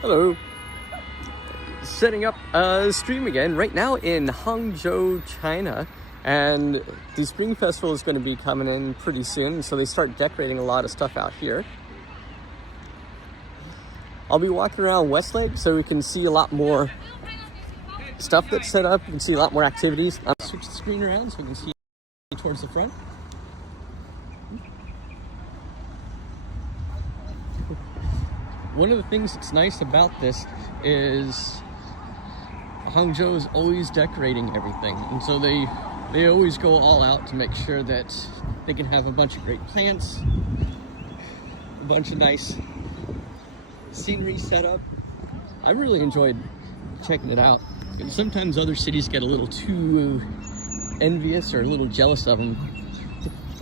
Hello. Setting up a stream again right now in Hangzhou, China, and the Spring Festival is going to be coming in pretty soon, so they start decorating a lot of stuff out here. I'll be walking around Westlake so we can see a lot more stuff that's set up. You can see a lot more activities. I'll switch the screen around so we can see towards the front. One of the things that's nice about this is Hangzhou is always decorating everything, and so they always go all out to make sure that they can have a bunch of great plants, a bunch of nice scenery set up. I really enjoyed checking it out. And sometimes other cities get a little too envious or a little jealous of them.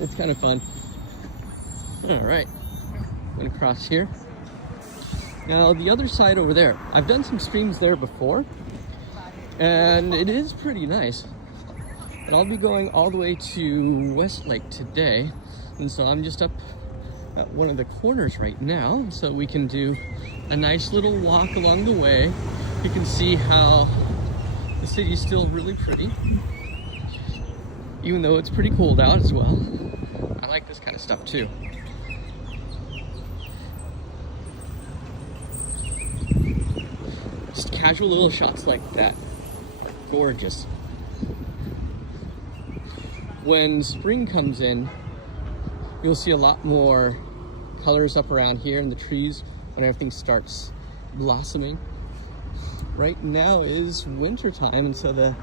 It's kind of fun. All right, going across here. Now the other side over there, I've done some streams there before, and it is pretty nice. But I'll be going all the way to Westlake today, and so I'm just up at one of the corners right now, so we can do a nice little walk along the way. You can see how the city's still really pretty, even though it's pretty cold out as well. I like this kind of stuff too. Just casual little shots like that. Gorgeous. When spring comes in, you'll see a lot more colors up around here in the trees when everything starts blossoming. Right now is winter time, and so the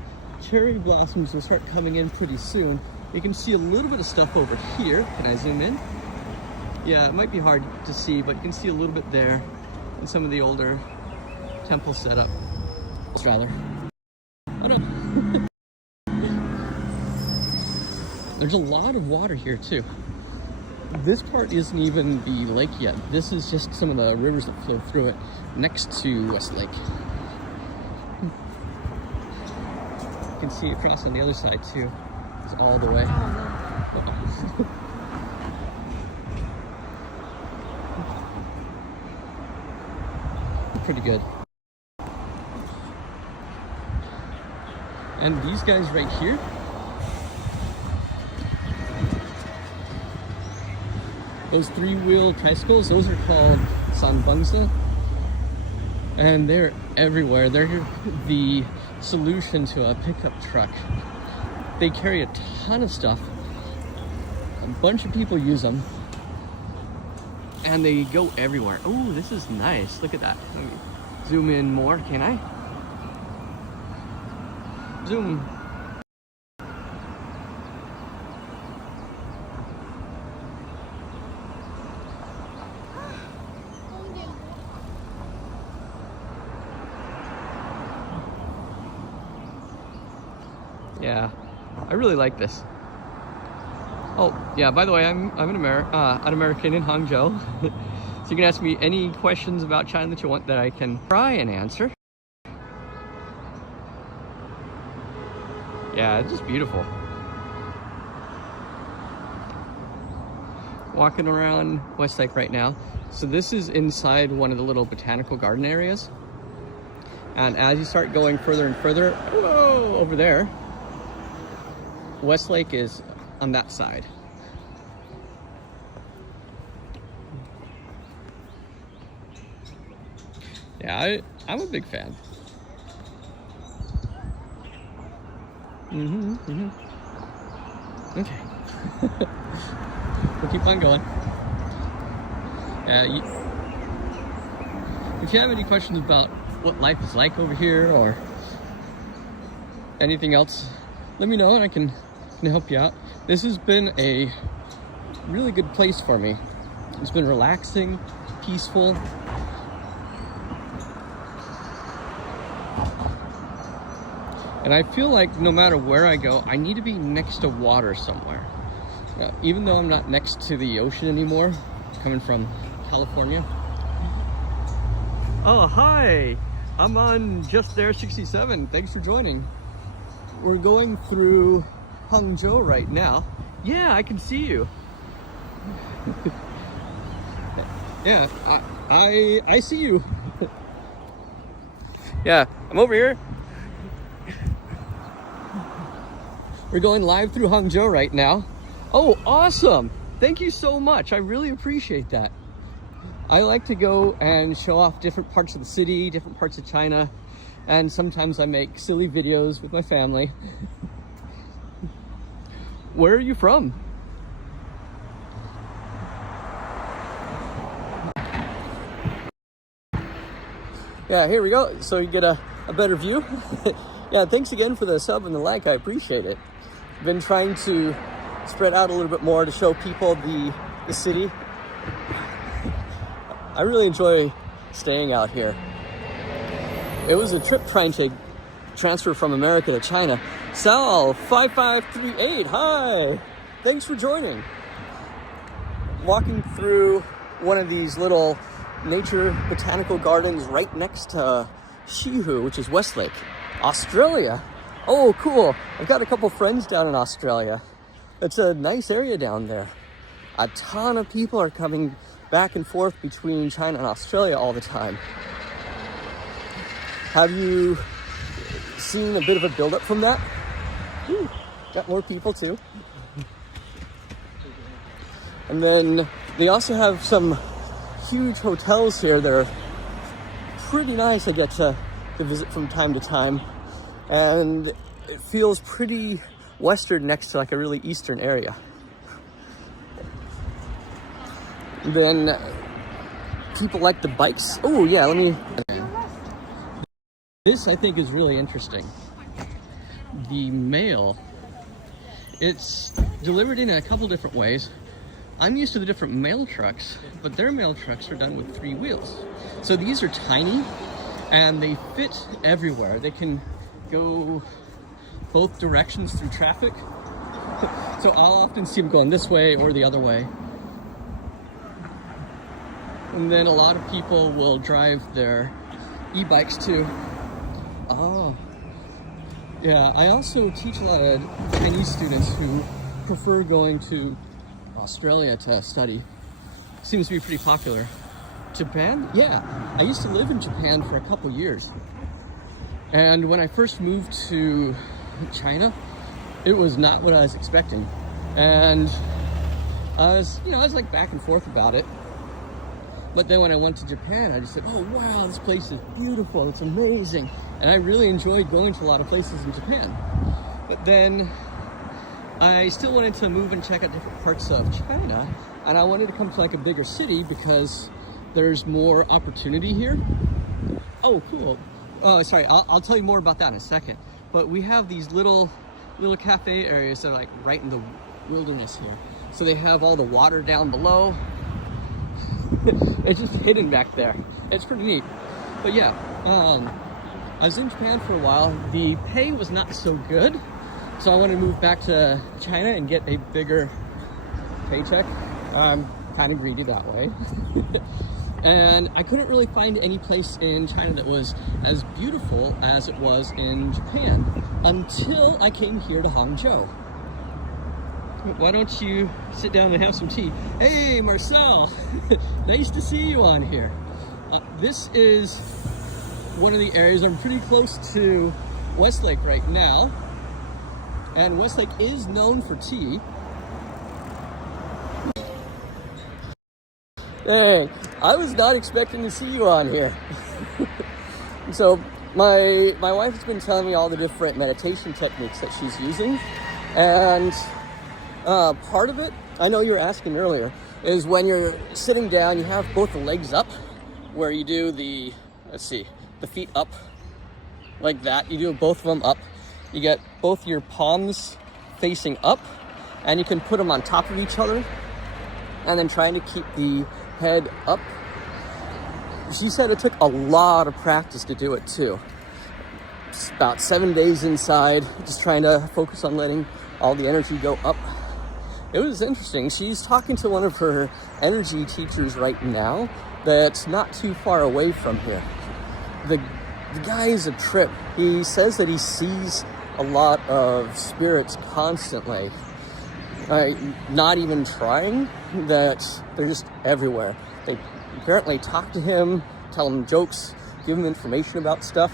cherry blossoms will start coming in pretty soon. You can see a little bit of stuff over here. Can I zoom in? Yeah, it might be hard to see, but you can see a little bit there in some of the older temple setup. Rather. Oh no. There's a lot of water here too. This part isn't even the lake yet. This is just some of the rivers that flow through it next to Westlake. You can see across on the other side too. It's all the way. Pretty good. And these guys right here, those three-wheel tricycles, those are called sanbengzi, and they're everywhere. They're the solution to a pickup truck. They carry a ton of stuff. A bunch of people use them, and they go everywhere. Oh, this is nice. Look at that. Let me zoom in more, can I? Zoom. Yeah, I really like this. Oh, yeah, by the way, I'm an American in Hangzhou. So you can ask me any questions about China that you want that I can try and answer. Yeah, it's just beautiful. Walking around Westlake right now. So this is inside one of the little botanical garden areas. And as you start going further and further, whoa, over there, Westlake is on that side. Yeah, I'm a big fan. Okay. We'll keep on going. If you have any questions about what life is like over here or anything else, let me know and I can help you out. This has been a really good place for me. It's been relaxing, peaceful. And I feel like no matter where I go, I need to be next to water somewhere. Even though I'm not next to the ocean anymore, coming from California. Oh, hi! I'm on Just There 67. Thanks for joining. We're going through Hangzhou right now. Yeah, I can see you. Yeah, I see you. Yeah, I'm over here. We're going live through Hangzhou right now. Oh, awesome. Thank you so much. I really appreciate that. I like to go and show off different parts of the city, different parts of China, and sometimes I make silly videos with my family. Where are you from? Yeah, here we go. So you get a better view. Yeah, thanks again for the sub and the like. I appreciate it. I've been trying to spread out a little bit more to show people the city. I really enjoy staying out here. It was a trip trying to transfer from America to China. Sal 5538, hi! Thanks for joining. Walking through one of these little nature botanical gardens right next to Shihu, which is Westlake, Australia. Oh, cool. I've got a couple friends down in Australia. It's a nice area down there. A ton of people are coming back and forth between China and Australia all the time. Have you seen a bit of a buildup from that? Ooh, got more people too. And then they also have some huge hotels here that are pretty nice. I get to visit from time to time. And it feels pretty western next to like a really eastern area. And then people like the bikes. Oh yeah, let me... This I think is really interesting. The mail, it's delivered in a couple different ways. I'm used to the different mail trucks, but their mail trucks are done with 3 wheels. So these are tiny and they fit everywhere. They can go both directions through traffic. So I'll often see them going this way or the other way. And then a lot of people will drive their e-bikes too. Oh, yeah. I also teach a lot of Chinese students who prefer going to Australia to study. Seems to be pretty popular. Japan? Yeah. I used to live in Japan for a couple years. And when I first moved to China, it was not what I was expecting. And I was like back and forth about it. But then when I went to Japan, I just said, oh wow, this place is beautiful, it's amazing. And I really enjoyed going to a lot of places in Japan. But then I still wanted to move and check out different parts of China. And I wanted to come to like a bigger city because there's more opportunity here. Oh, cool. Oh, sorry, I'll tell you more about that in a second. But we have these little cafe areas that are like right in the wilderness here. So they have all the water down below. It's just hidden back there. It's pretty neat. But yeah, I was in Japan for a while. The pay was not so good. So I wanted to move back to China and get a bigger paycheck. I'm kind of greedy that way. And I couldn't really find any place in China that was as beautiful as it was in Japan until I came here to Hangzhou. Why don't you sit down and have some tea? Hey, Marcel, nice to see you on here. This is one of the areas. I'm pretty close to Westlake right now. And Westlake is known for tea. Hey, I was not expecting to see you on here. So my wife has been telling me all the different meditation techniques that she's using. And part of it, I know you were asking earlier, is when you're sitting down, you have both the legs up, where you do the feet up like that. You do both of them up. You get both your palms facing up, and you can put them on top of each other, and then trying to keep the head up. She said it took a lot of practice to do it too. It's about 7 days inside, just trying to focus on letting all the energy go up. It was interesting. She's talking to one of her energy teachers right now that's not too far away from here. The guy is a trip. He says that he sees a lot of spirits constantly. Not even trying, that they're just everywhere. They apparently talk to him, tell him jokes, give him information about stuff.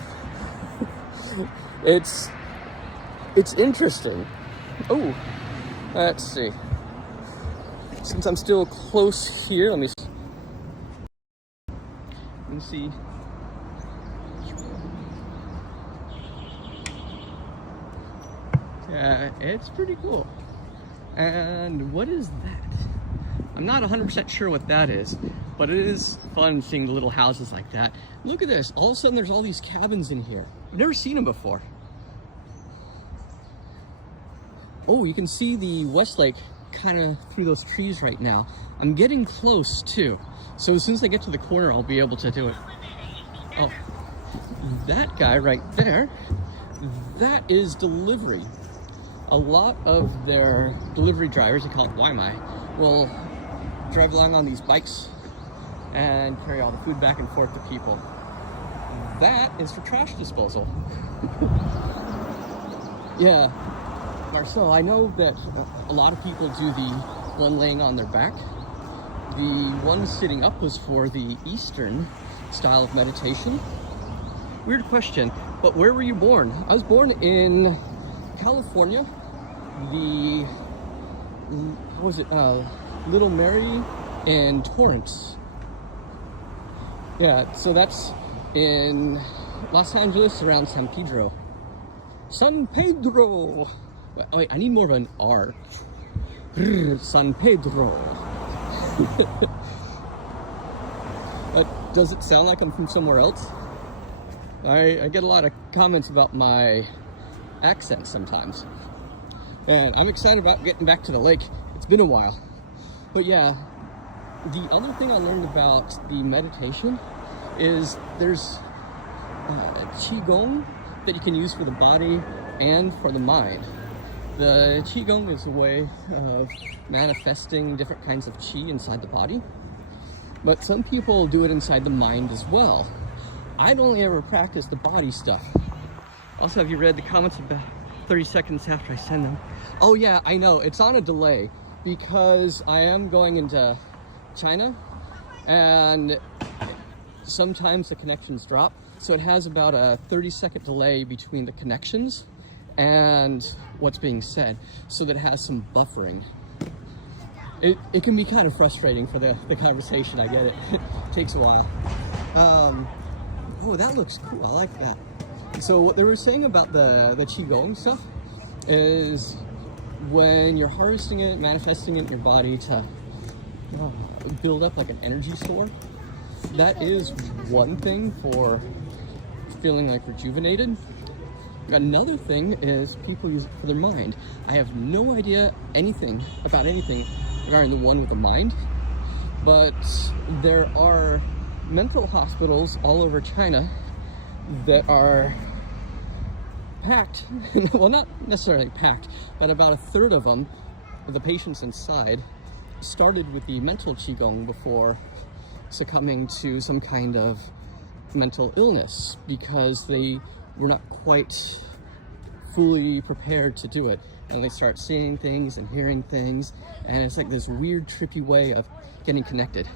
It's interesting. Oh, let's see. Since I'm still close here, let me see. Yeah, it's pretty cool. And what is that? I'm not 100% sure what that is, but it is fun seeing the little houses like that. Look at this. All of a sudden, there's all these cabins in here. I've never seen them before. Oh, you can see the West Lake kind of through those trees right now. I'm getting close too. So as soon as I get to the corner, I'll be able to do it. Oh, that guy right there, that is delivery. A lot of their delivery drivers, they call it Waimai, will drive along on these bikes and carry all the food back and forth to people. That is for trash disposal. Yeah, Marcel, I know that a lot of people do the one laying on their back. The one sitting up was for the Eastern style of meditation. Weird question, but where were you born? I was born in California, Little Mary and Torrance. Yeah, so that's in Los Angeles around San Pedro. San Pedro! Wait, I need more of an R. San Pedro. Does it sound like I'm from somewhere else? I get a lot of comments about my accent sometimes. And I'm excited about getting back to the lake. It's been a while. But yeah, the other thing I learned about the meditation is there's Qigong that you can use for the body and for the mind. The Qigong is a way of manifesting different kinds of Qi inside the body. But some people do it inside the mind as well. I'd only ever practiced the body stuff. Also, have you read the comments about 30 seconds after I send them? Oh yeah, I know, it's on a delay because I am going into China and sometimes the connections drop. So it has about a 30-second delay between the connections and what's being said, so that it has some buffering. It can be kind of frustrating for the conversation, I get it. It takes a while. Oh, that looks cool, I like that. So what they were saying about the Qigong stuff is when you're harvesting it, manifesting it in your body to build up like an energy store, that is one thing for feeling like rejuvenated. Another thing is people use it for their mind. I have no idea anything about anything regarding the one with the mind, but there are mental hospitals all over China that are packed. Well, not necessarily packed, but about a third of them, the patients inside, started with the mental Qigong before succumbing to some kind of mental illness because they were not quite fully prepared to do it. And they start seeing things and hearing things, and it's like this weird, trippy way of getting connected.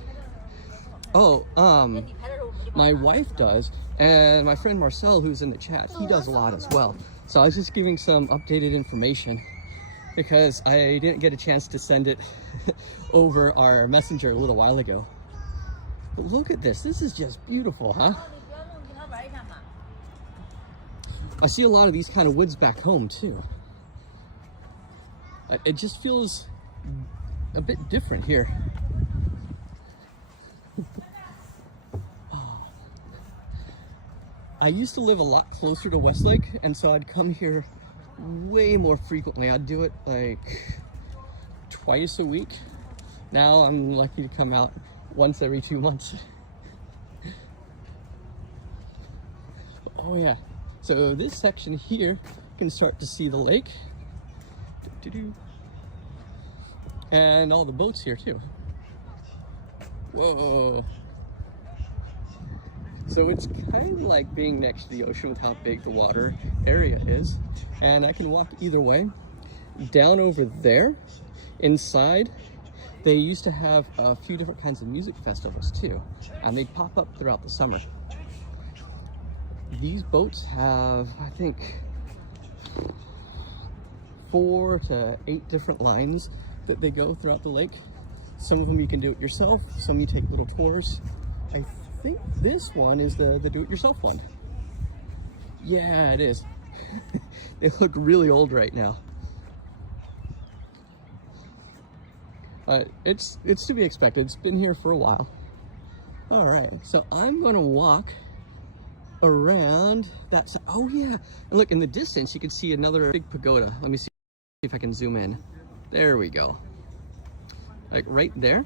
Oh, my wife does, and my friend Marcel, who's in the chat, he does a lot as well. So I was just giving some updated information because I didn't get a chance to send it over our messenger a little while ago. But look at this. This is just beautiful, huh? I see a lot of these kind of woods back home too. It just feels a bit different here. Oh. I used to live a lot closer to Westlake, and so I'd come here way more frequently. I'd do it like twice a week. Now I'm lucky to come out once every 2 months. Oh yeah. So this section here, you can start to see the lake. And all the boats here too. Whoa. So it's kind of like being next to the ocean with how big the water area is. And I can walk either way. Down over there, inside, They used to have a few different kinds of music festivals too, and they'd pop up throughout the summer. These boats have, I think, 4 to 8 different lines that they go throughout the lake. Some of them you can do it yourself, some you take little tours. I think this one is the do-it-yourself one. Yeah, it is. They look really old right now. It's to be expected. It's been here for a while. All right, so I'm gonna walk around that side. Oh yeah, and look, in the distance you can see another big pagoda. Let me see if I can zoom in. There we go. Like right there.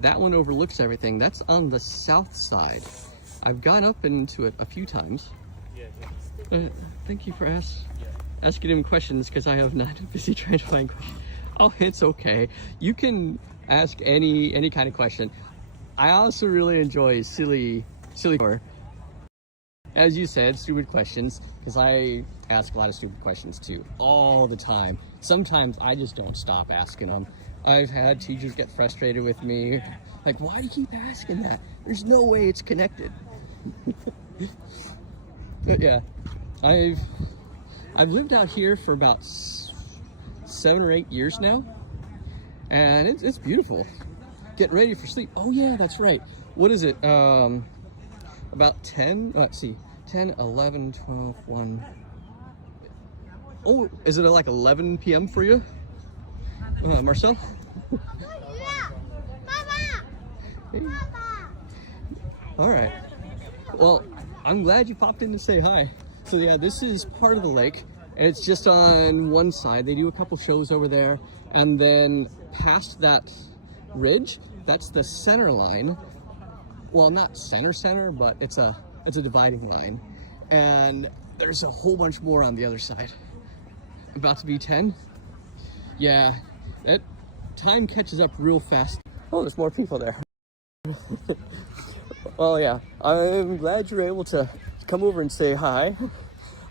That one overlooks everything. That's on the south side. I've gone up into it a few times. Thank you for asking him questions, because I have not busy trying to find questions. Oh, it's okay. You can ask any kind of question. I also really enjoy silly, or as you said, stupid questions, because I ask a lot of stupid questions too, all the time. Sometimes I just don't stop asking them. I've had teachers get frustrated with me, like, why do you keep asking that? There's no way it's connected. But yeah, I've lived out here for about 7 or 8 years now, and it's beautiful. Getting ready for sleep. Oh yeah, that's right. What is it? About 10, let's see, 10, 11, 12, 1. Oh, is it like 11 p.m. for you? Marcel? Hey. All right. Well, I'm glad you popped in to say hi. So yeah, this is part of the lake, and it's just on one side. They do a couple shows over there, and then past that ridge, that's the center line. Well, not center, but it's a dividing line. And there's a whole bunch more on the other side. About to be 10. Yeah, that time catches up real fast. Oh, there's more people there. Well, yeah, I'm glad you're able to come over and say hi.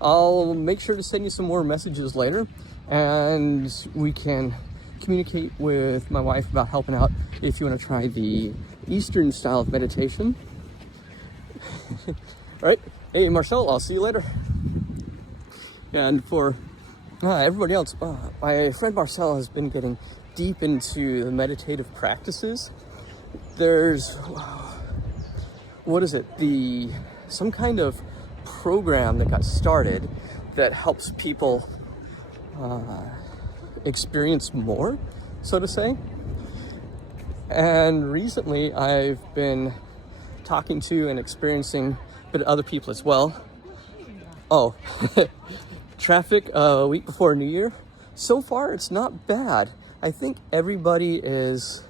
I'll make sure to send you some more messages later, and we can communicate with my wife about helping out if you want to try the Eastern style of meditation. All right. Hey, Marcel, I'll see you later. And for everybody else, my friend Marcel has been getting deep into the meditative practices. There's, what is it? Some kind of program that got started that helps people experience more, so to say. And recently I've been talking to and experiencing, but other people as well. Oh, traffic a week before New Year. So far it's not bad. I think everybody is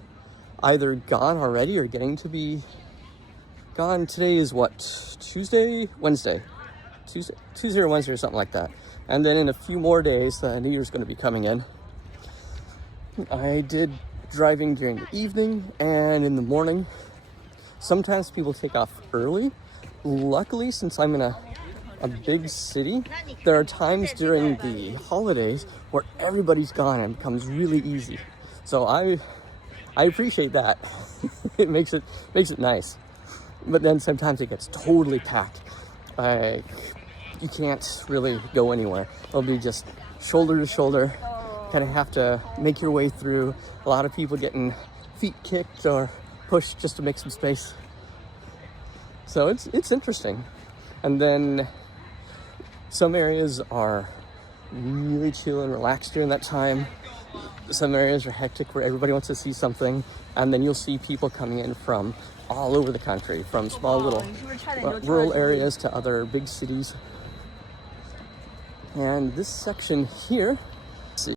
either gone already or getting to be gone. Today is what? Tuesday or Wednesday or something like that. And then in a few more days, New Year's going to be coming in. I did driving during the evening and in the morning. Sometimes people take off early. Luckily, since I'm in a big city, there are times during the holidays where everybody's gone and it becomes really easy. So I appreciate that. It makes it nice. But then sometimes it gets totally packed. You can't really go anywhere. It'll be just shoulder to shoulder. Kind of have to make your way through. A lot of people getting feet kicked or pushed just to make some space. So it's interesting. And then some areas are really chill and relaxed during that time. Some areas are hectic where everybody wants to see something. And then you'll see people coming in from all over the country, from small little rural areas to other big cities. And this section here, let's see,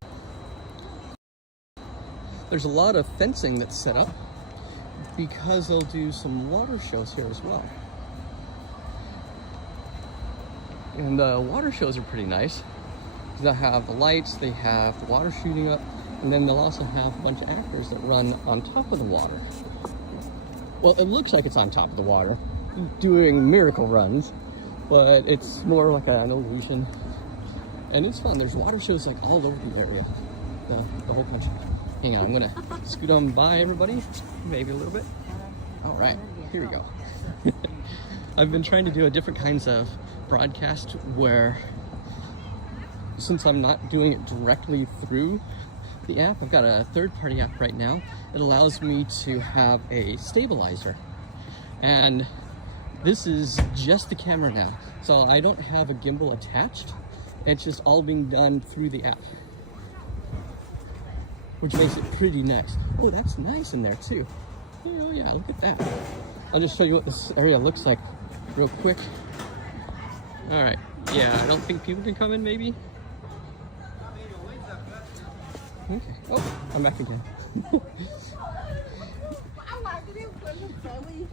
there's a lot of fencing that's set up because they'll do some water shows here as well. And the water shows are pretty nice. They'll have the lights, they have the water shooting up, and then they'll also have a bunch of actors that run on top of the water. Well, it looks like it's on top of the water, doing miracle runs, but it's more like an illusion. And it's fun. There's water shows like all over the area, the whole country. hang on, I'm gonna scoot on by everybody, maybe a little bit. All right, here we go. I've been trying to do a different kinds of broadcast where, since I'm not doing it directly through the app, I've got a third-party app right now. It allows me to have a stabilizer. And this is just the camera now. So I don't have a gimbal attached. It's just all being done through the app, which makes it pretty nice. Oh, that's nice in there too. Oh yeah, look at that. I'll just show you what this area looks like real quick. All right, yeah, I don't think people can come in maybe. Okay, oh, I'm back again.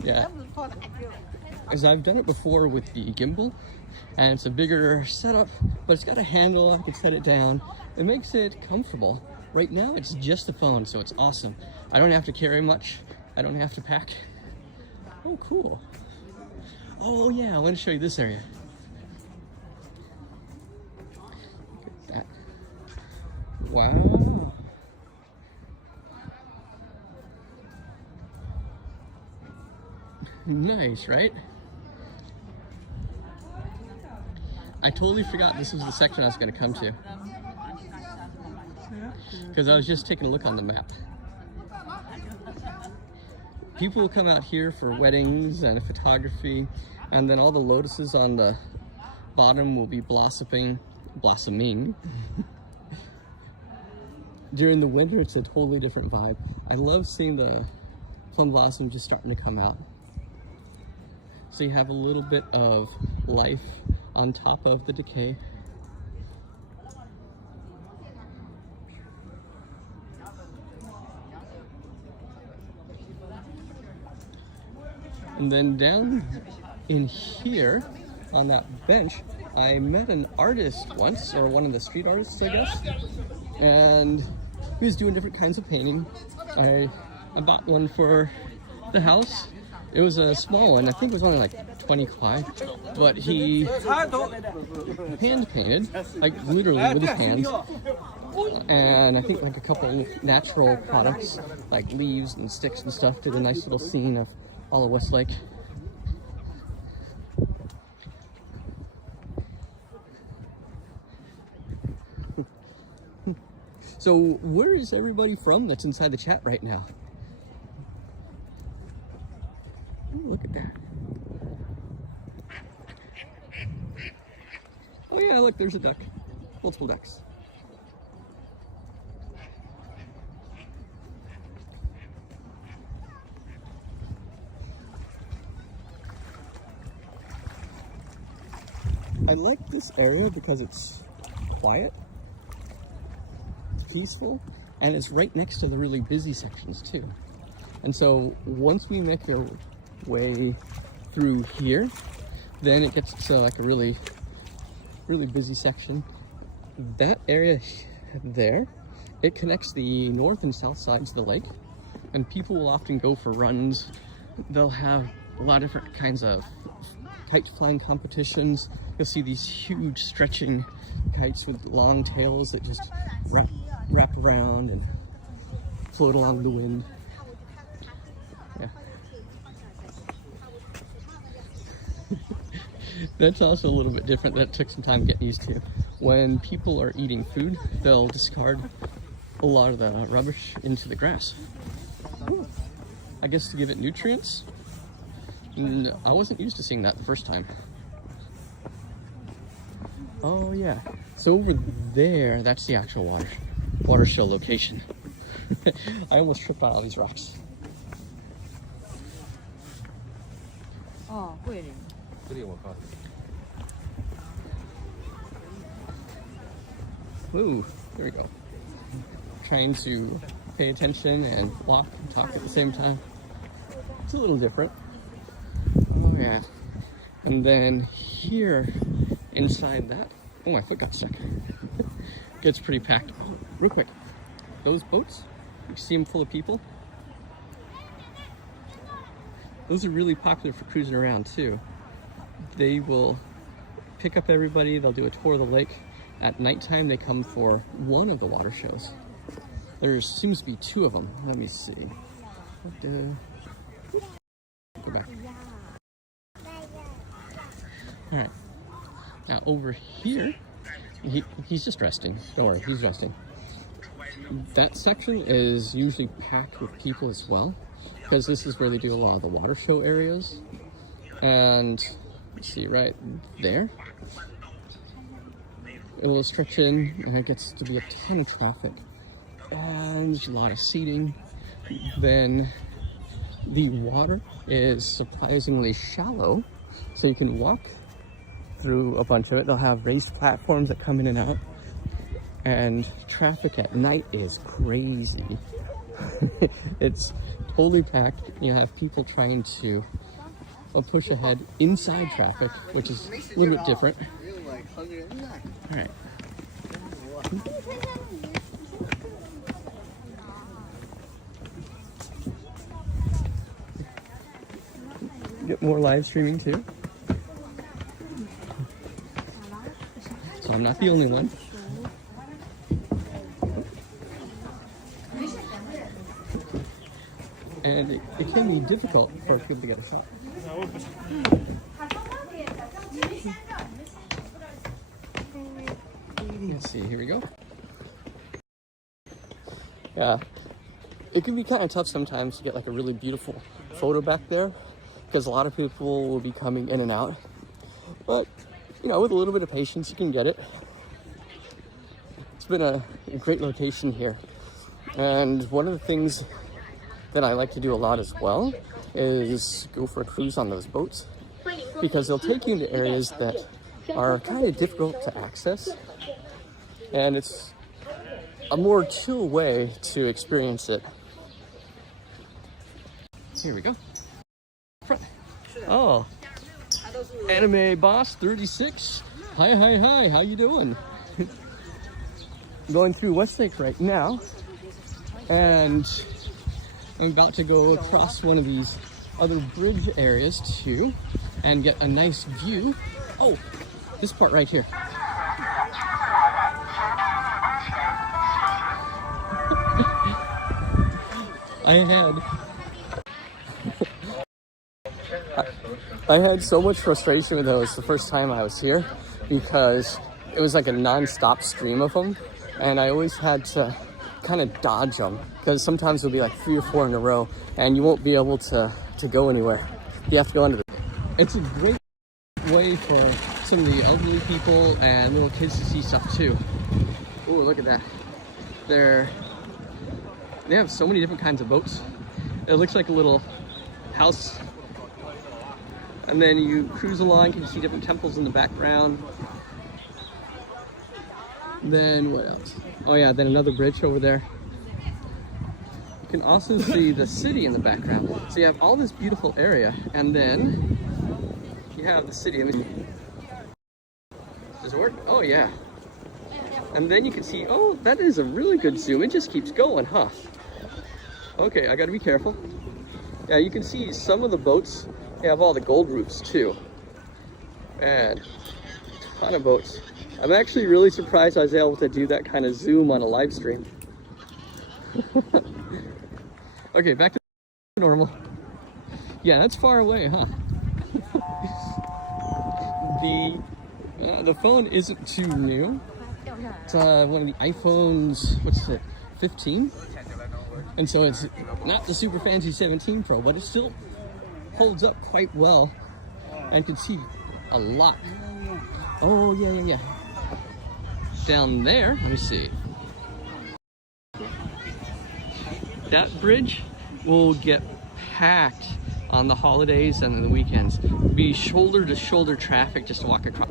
Yeah, as I've done it before with the gimbal, and it's a bigger setup, but it's got a handle, I can set it down. It makes it comfortable. Right now, it's just the phone, so it's awesome. I don't have to carry much. I don't have to pack. Oh, cool. Oh yeah, I want to show you this area. Look at that. Wow. Nice, right? I totally forgot this was the section I was going to come to, because I was just taking a look on the map. People will come out here for weddings and photography, and then all the lotuses on the bottom will be blossoming. During the winter, it's a totally different vibe. I love seeing the plum blossom just starting to come out. So you have a little bit of life on top of the decay. And then down in here on that bench, I met an artist once, or one of the street artists, I guess, and he was doing different kinds of painting. I bought one for the house. It was a small one. I think it was only like 20 kwai, but he hand painted, like literally with his hands, and I think like a couple natural products like leaves and sticks and stuff. Did a nice little scene of all of Westlake. So where is everybody from that's inside the chat right now? Ooh, look at that. Oh yeah, look, there's a duck. Multiple ducks. I like this area because it's quiet, it's peaceful, and it's right next to the really busy sections too. And so once we make our way through here, then it gets to like a really busy section. That area there, it connects the north and south sides of the lake, and people will often go for runs. They'll have a lot of different kinds of kite flying competitions. You'll see these huge stretching kites with long tails that just wrap around and float along the wind. Yeah. That's also a little bit different. That took some time getting used to. When people are eating food, they'll discard a lot of the rubbish into the grass. Ooh. I guess to give it nutrients. And I wasn't used to seeing that the first time. Oh yeah, so over there, that's the actual water show location. I almost tripped on all these rocks. Oh, wait. Ooh, there we go. Trying to pay attention and walk and talk at the same time. It's a little different. Oh yeah. And then here, inside that, oh, my foot got stuck. Gets pretty packed. Oh, real quick, those boats, you see them full of people? Those are really popular for cruising around too. They will pick up everybody, they'll do a tour of the lake. At nighttime, they come for one of the water shows. There seems to be 2 of them. Let me see. Go back. All right. Now over here, he's just resting. Don't worry, he's resting. That section is usually packed with people as well, because this is where they do a lot of the water show areas. And see right there, it will stretch in and it gets to be a ton of traffic. And there's a lot of seating. Then the water is surprisingly shallow, so you can walk through a bunch of it. They'll have raised platforms that come in and out. And traffic at night is crazy. It's totally packed. You have people trying to push ahead inside traffic, which is a little bit different. All right. Get more live streaming too. So I'm not the only one. And it can be difficult for people to get a shot. Let's see, here we go. Yeah, it can be kind of tough sometimes to get like a really beautiful photo back there, because a lot of people will be coming in and out. But, you know, with a little bit of patience, you can get it. It's been a great location here. And one of the things that I like to do a lot as well is go for a cruise on those boats, because they'll take you into areas that are kind of difficult to access, and it's a more chill way to experience it. Here we go. Oh, Anime Boss 36. Hi, how you doing? Going through Westlake right now, and I'm about to go across one of these other bridge areas too and get a nice view. Oh, this part right here. I had so much frustration with those the first time I was here, because it was like a non-stop stream of them, and I always had to kind of dodge them, because sometimes there'll be like 3 or 4 in a row and you won't be able to go anywhere. You have to go under the... It's a great way for some of the elderly people and little kids to see stuff too. Oh, look at that. They have so many different kinds of boats. It looks like a little house. And then you cruise along, you can see different temples in the background. Then what else? Oh yeah, then another bridge over there. You can also see the city in the background. So you have all this beautiful area, and then you have the city. Does it work? Oh yeah. And then you can see, oh, that is a really good zoom. It just keeps going, huh? Okay, I gotta be careful. Yeah, you can see some of the boats, they have all the gold roofs too. And a ton of boats. I'm actually really surprised I was able to do that kind of zoom on a live stream. Okay, back to normal. Yeah, that's far away, huh? The phone isn't too new. It's one of the iPhones, what's it, 15? And so it's not the super fancy 17 Pro, but it still holds up quite well and can see a lot. Oh, yeah. Down there, let me see. That bridge will get packed on the holidays and the weekends. It'll be shoulder to shoulder traffic just to walk across.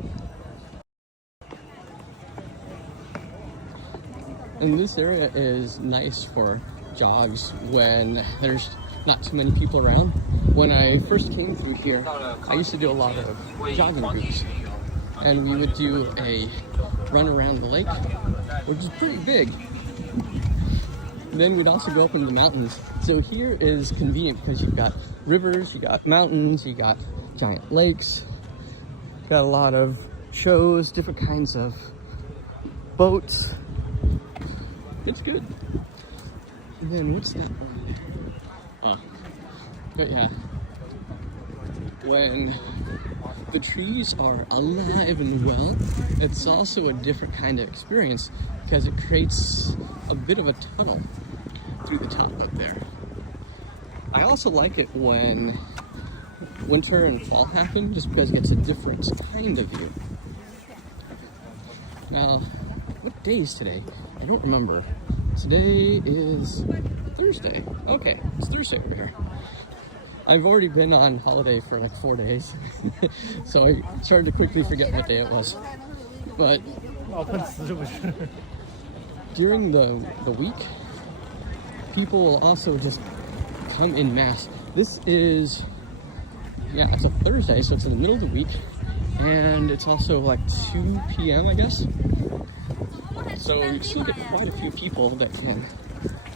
And this area is nice for jogs when there's not too many people around. When I first came through here, I used to do a lot of jogging groups, and we would do a run around the lake, which is pretty big. Then we'd also go up into the mountains. So here is convenient because you've got rivers, you got mountains, you got giant lakes, got a lot of shows, different kinds of boats. It's good. And then what's that one? Oh, but yeah. When the trees are alive and well, it's also a different kind of experience because it creates a bit of a tunnel through the top up there. I also like it when winter and fall happen just because it gets a different kind of view. Now, what day is today? I don't remember. Today is Thursday. Okay, it's Thursday over here. I've already been on holiday for like 4 days, so I started to quickly forget what day it was. But during the week, people will also just come in mass. This is, yeah, it's a Thursday, so it's in the middle of the week, and it's also like 2 p.m. I guess. So you still get quite a few people that can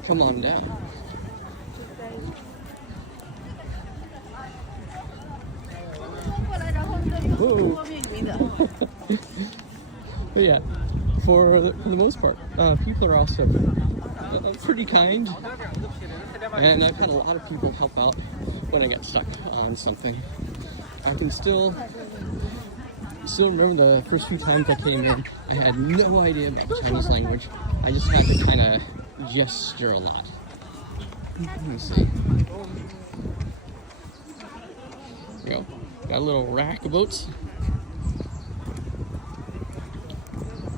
come on down. Whoa. But yeah, for the most part, people are also pretty kind, and I've had a lot of people help out when I get stuck on something. I can still remember the first few times I came in, I had no idea about the Chinese language. I just had to kind of gesture a lot. Let me see. You know, got a little rack of boats.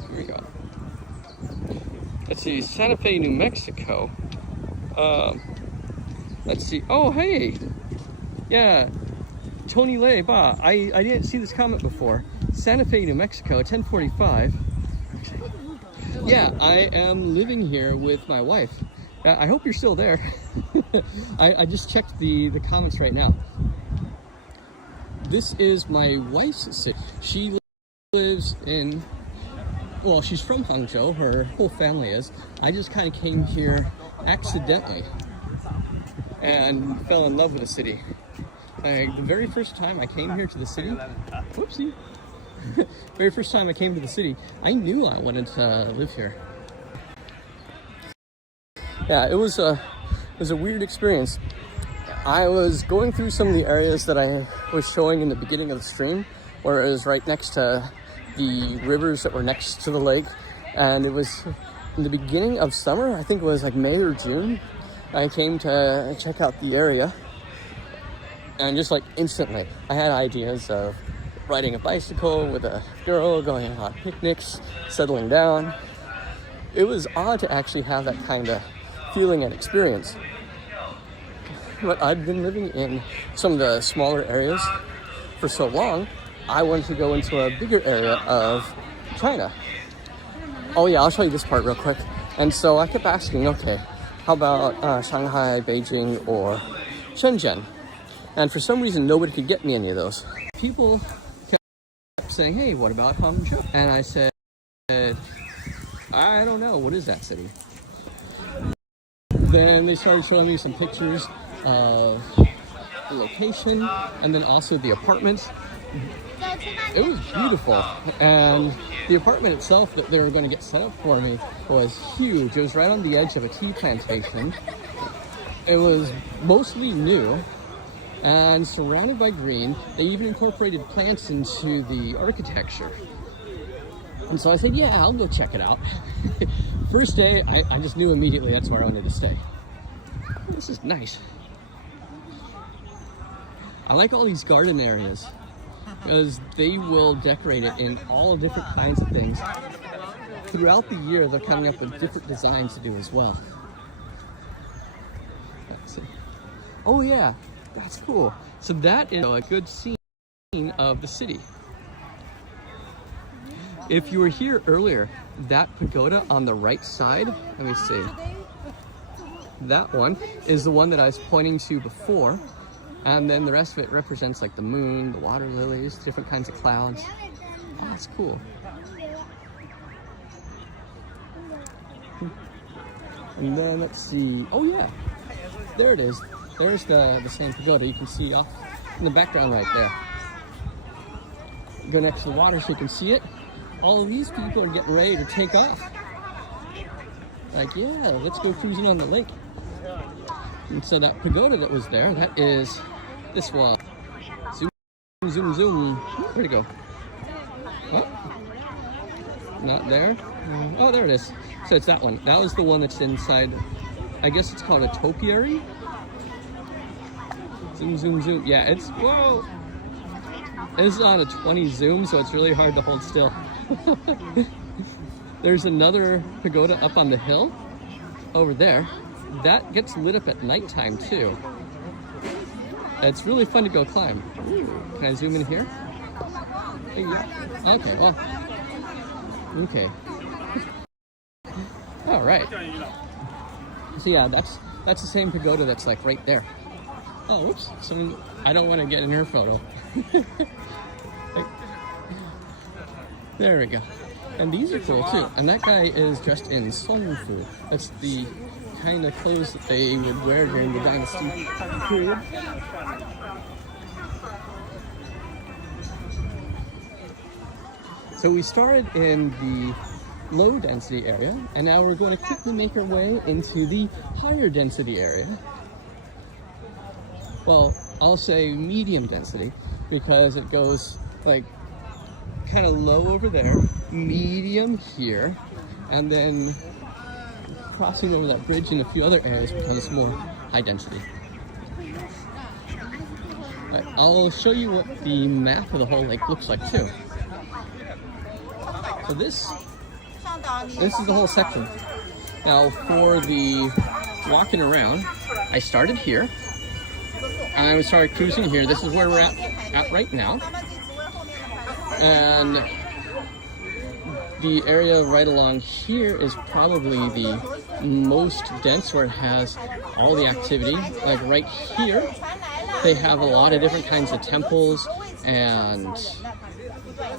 Here we go. Let's see, Santa Fe, New Mexico. Let's see. Oh, hey! Yeah, Tony Lei, Ba. I didn't see this comment before. Santa Fe, New Mexico, 1045. Yeah, I am living here with my wife. I hope you're still there. I just checked the comments right now. This is my wife's city. She lives in, well, she's from Hangzhou. Her whole family is. I just kind of came here accidentally and fell in love with the city. The very first time I came here to the city, whoopsie. Very first time I came to the city, I knew I wanted to live here. Yeah, it was a weird experience. I was going through some of the areas that I was showing in the beginning of the stream, where it was right next to the rivers that were next to the lake, and it was in the beginning of summer. I think it was like May or June. I came to check out the area, and just like instantly, I had ideas of riding a bicycle with a girl, going on picnics, settling down. It was odd to actually have that kind of feeling and experience. But I've been living in some of the smaller areas for so long, I wanted to go into a bigger area of China. Oh yeah, I'll show you this part real quick. And so I kept asking, okay, how about Shanghai, Beijing, or Shenzhen? And for some reason, nobody could get me any of those. People kept saying, hey, what about Hangzhou? And I said, I don't know, what is that city? Then they started showing me some pictures of the location and then also the apartments. It was beautiful, and the apartment itself that they were going to get set up for me was huge. It was right on the edge of a tea plantation. It was mostly new and surrounded by green. They even incorporated plants into the architecture. And so I said, yeah, I'll go check it out. First day, I just knew immediately that's where I wanted to stay. This is nice. I like all these garden areas because they will decorate it in all different kinds of things. Throughout the year, they're coming up with different designs to do as well. Let's see. Oh yeah, that's cool. So that is a good scene of the city. If you were here earlier, that pagoda on the right side, let me see. That one is the one that I was pointing to before. And then the rest of it represents like the moon, the water lilies, different kinds of clouds. Oh, that's cool. And then let's see. Oh yeah, there it is. There's the same pagoda you can see off in the background right there. Go next to the water so you can see it. All of these people are getting ready to take off. Like, yeah, let's go cruising on the lake. And so that pagoda that was there, that is this one. Zoom, zoom, zoom. Where'd it go? Oh, not there. Oh, there it is. So it's that one. That was the one that's inside. I guess it's called a topiary. Zoom, zoom, zoom. Yeah, it's, whoa. It's on a 20 zoom, so it's really hard to hold still. There's another pagoda up on the hill over there. That gets lit up at nighttime too. It's really fun to go climb. Ooh, can I zoom in here? Yeah. Okay, well. Okay. All right. So yeah, that's the same pagoda that's like right there. Oh, whoops. I don't want to get in her photo. There we go. And these are cool too. And that guy is dressed in songfu. That's the kind of clothes that they would wear during the dynasty period. So we started in the low density area, and now we're going to quickly make our way into the higher density area. Well, I'll say medium density because it goes like kind of low over there, medium here, and then crossing over that bridge in a few other areas becomes more high density. Right, I'll show you what the map of the whole lake looks like too. So this is the whole section. Now for the walking around, I started here and I started cruising here. This is where we're at right now. And the area right along here is probably the most dense, where it has all the activity. Like right here, they have a lot of different kinds of temples and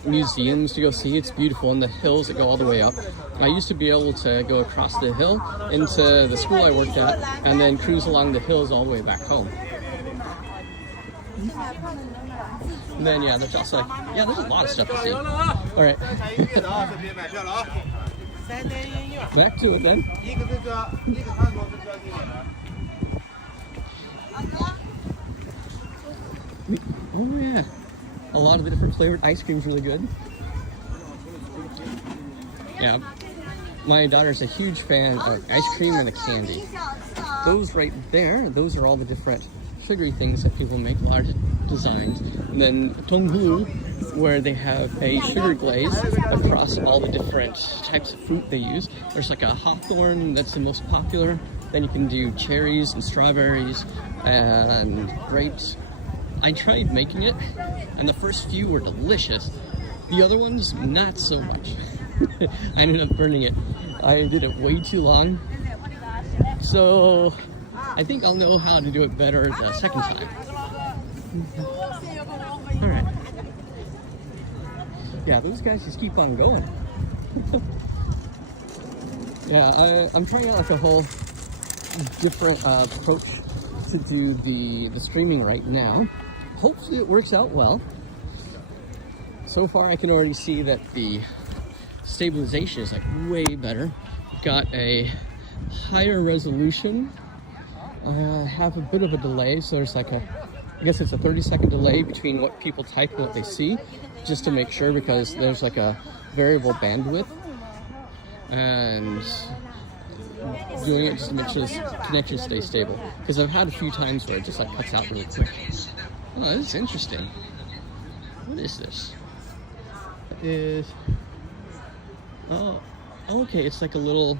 museums to go see. It's beautiful, and the hills that go all the way up. I used to be able to go across the hill into the school I worked at and then cruise along the hills all the way back home. And then yeah, there's also there's a lot of stuff to see. All right. Back to it then. Oh yeah. A lot of the different flavored ice cream's really good. Yeah. My daughter's a huge fan of ice cream and the candy. Those right there, those are all the different sugary things that people make, large designs. And then Tonghu, where they have a sugar glaze across all the different types of fruit they use. There's like a hawthorn that's the most popular. Then you can do cherries and strawberries and grapes. I tried making it, and the first few were delicious. The other ones, not so much. I ended up burning it. I did it way too long. So I think I'll know how to do it better the second time. All right. Yeah, those guys just keep on going. Yeah, I'm trying out like a whole different approach to do the streaming right now. Hopefully it works out well. So far I can already see that the stabilization is like way better. Got a higher resolution. I have a bit of a delay, so there's like I guess it's a 30-second delay between what people type and what they see, just to make sure, because there's like a variable bandwidth, and doing it just to make sure the connection stays stable, because I've had a few times where it just like cuts out really quick. Oh, this is interesting. What is this? It is, oh, okay, it's like a little,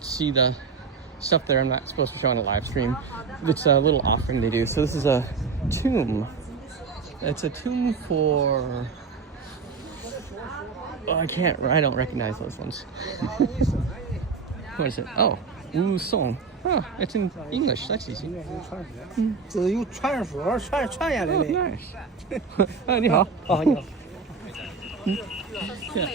see the stuff there I'm not supposed to show on a live stream. It's a little offering they do. So this is a tomb. It's a tomb for, oh, I don't recognize those ones. What is it? Oh, Wu Song. Oh, it's in English. That's easy. Oh, nice. Oh, 你好. Yeah.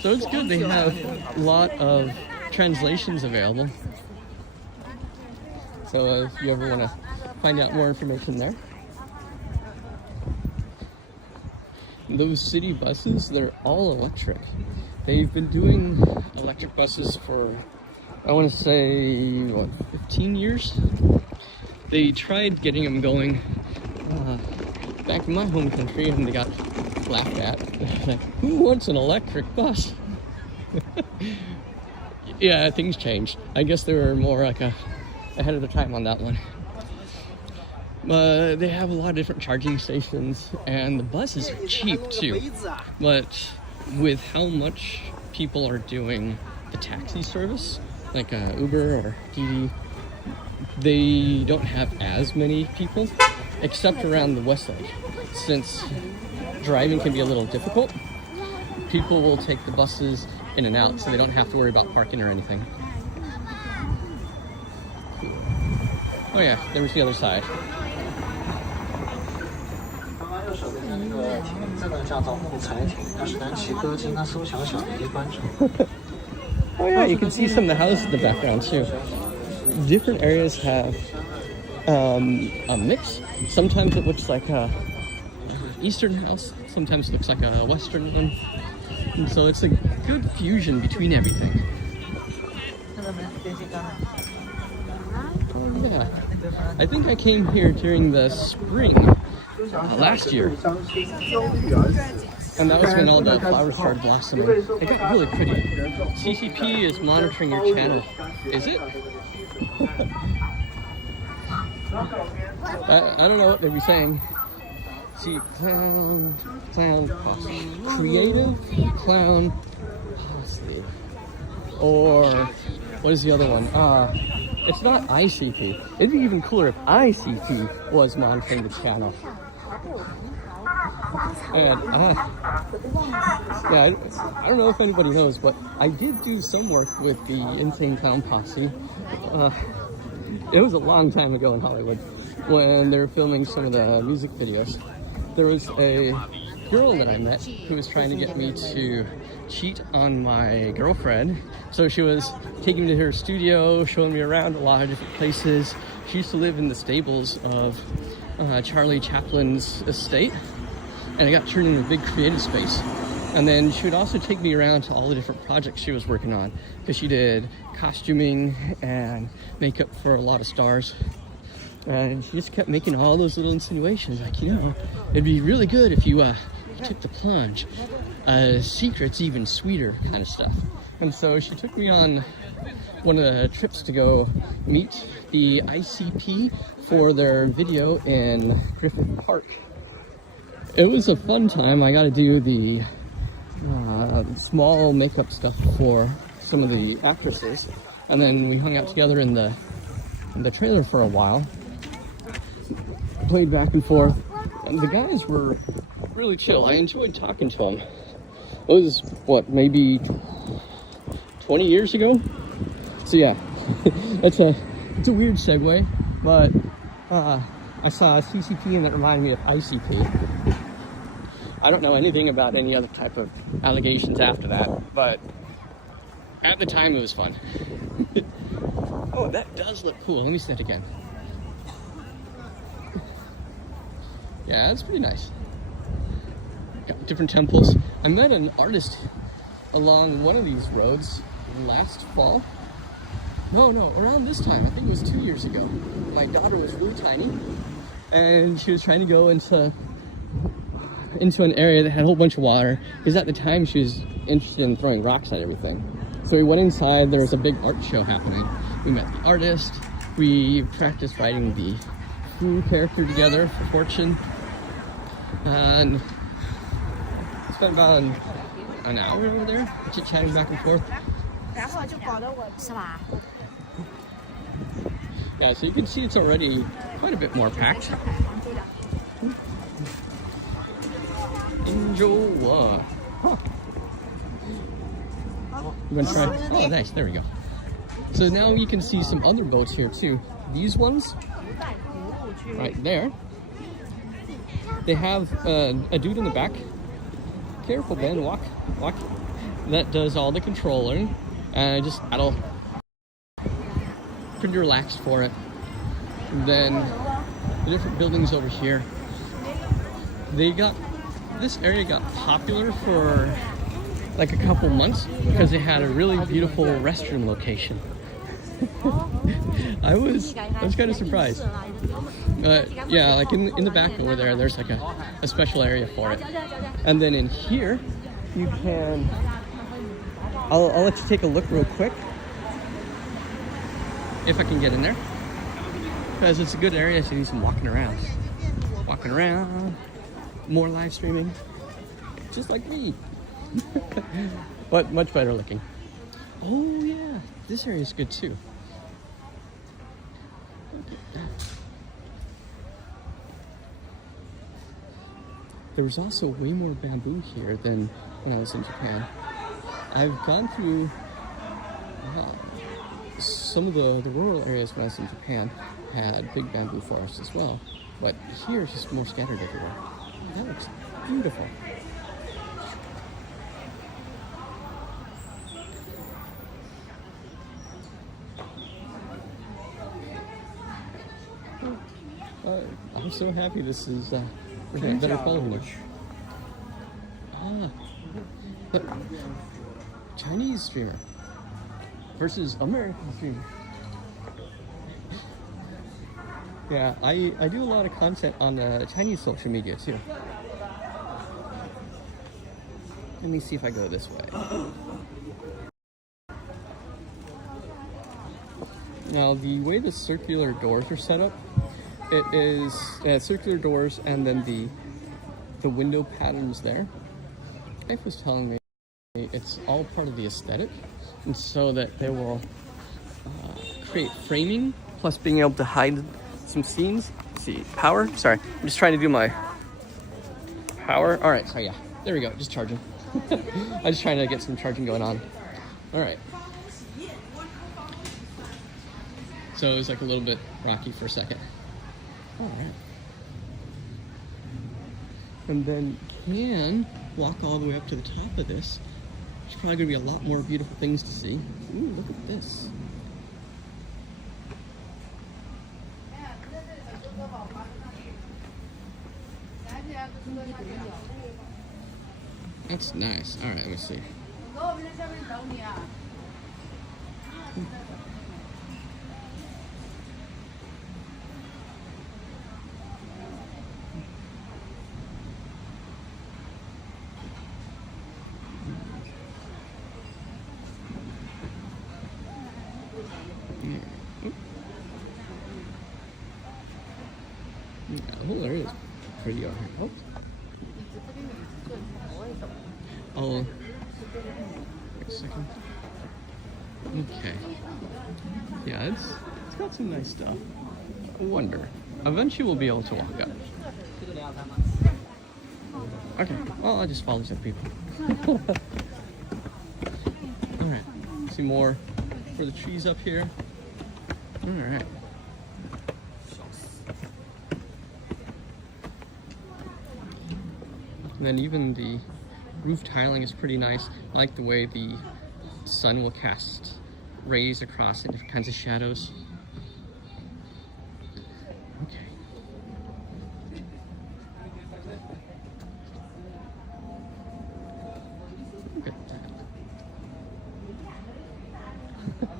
So it's good they have a lot of translations available. So if you ever want to find out more information there. Those city buses, they're all electric. They've been doing electric buses for I want to say, what, 15 years? They tried getting them going back in my home country, and they got laughed at. Like, who wants an electric bus? Yeah, things changed. I guess they were more like ahead of their time on that one. But they have a lot of different charging stations, and the buses are cheap too. But with how much people are doing the taxi service, like Uber or Didi, they don't have as many people, except around the west side. Since driving can be a little difficult, people will take the buses in and out, so they don't have to worry about parking or anything. Oh yeah, there's the other side. Oh yeah, you can see some of the houses in the background too. Different areas have a mix. Sometimes it looks like a eastern house, sometimes it looks like a western one. And so it's a good fusion between everything. Oh yeah, I think I came here during the spring last year. And that was when all the flowers started blossoming. It got really pretty. CCP is monitoring your channel. Is it? I don't know what they'd be saying. See, clown posse. Creative clown posse. Or, what is the other one? It's not ICP. It'd be even cooler if ICP was monitoring the channel. And yeah, I don't know if anybody knows, but I did do some work with the Insane Clown Posse. It was a long time ago in Hollywood when they were filming some of the music videos. There was a girl that I met who was trying to get me to cheat on my girlfriend. So she was taking me to her studio, showing me around a lot of different places. She used to live in the stables of Charlie Chaplin's estate, and it got turned into a big creative space. And then she would also take me around to all the different projects she was working on, because she did costuming and makeup for a lot of stars. And she just kept making all those little insinuations, like, you know, it'd be really good if you took the plunge. Secret's even sweeter kind of stuff. And so she took me on one of the trips to go meet the ICP for their video in Griffith Park. It was a fun time. I got to do the small makeup stuff for some of the actresses, and then we hung out together in the trailer for a while, played back and forth, and the guys were really chill. I enjoyed talking to them. It was, what, maybe 20 years ago? So yeah, it's a weird segue, but I saw CCP and that reminded me of ICP. I don't know anything about any other type of allegations after that, but at the time it was fun. Oh, that does look cool. Let me see it again. Yeah, that's pretty nice. Got different temples. I met an artist along one of these roads last fall. No, around this time. I think it was 2 years ago. My daughter was really tiny, and she was trying to go into an area that had a whole bunch of water, because at the time she was interested in throwing rocks at everything. So we went inside. There was a big art show happening. We met the artist. We practiced writing the Fu character together for Fortune, and spent about an hour over there chit-chatting back and forth. Yeah, so you can see it's already quite a bit more packed. Hangzhou. Huh. We're gonna try. Oh, nice. There we go. So now you can see some other boats here too. These ones, right there. They have a dude in the back. Careful, Ben. Walk. That does all the controlling, and just paddle. Pretty relaxed for it. And then the different buildings over here. This area got popular for like a couple months because they had a really beautiful restroom location. I was kind of surprised. Yeah, like in the back over there, there's like a special area for it. And then in here, you can. I'll let you take a look real quick if I can get in there, because it's a good area to do some walking around. More live streaming, just like me, but much better looking. Oh yeah, this area is good too. Look at that. There was also way more bamboo here than when I was in Japan. I've gone through some of the rural areas when I was in Japan had big bamboo forests as well, but here it's just more scattered everywhere. That looks beautiful. I'm so happy this is better quality. But Chinese streamer versus American streamer. Yeah, I do a lot of content on Chinese social media too. Let me see if I go this way. Now, the way the circular doors are set up, it is circular doors and then the window patterns there. Wife was telling me it's all part of the aesthetic, and so that they will create framing plus being able to hide some scenes. Let's see, power. Sorry, I'm just trying to do my power. All right, so yeah, there we go. Just charging. I'm just trying to get some charging going on. All right. So it was like a little bit rocky for a second. All right. And then you can walk all the way up to the top of this. There's probably going to be a lot more beautiful things to see. Ooh, look at this. That's nice. All right, let me see. The whole area is pretty out here. Oh, wait a second. Okay. Yeah, it's got some nice stuff. I wonder. Eventually we'll be able to walk up. Okay, well, I'll just follow some people. Alright, see more for the trees up here. Alright. And then even the roof tiling is pretty nice. I like the way the sun will cast rays across in different kinds of shadows. Okay. Look at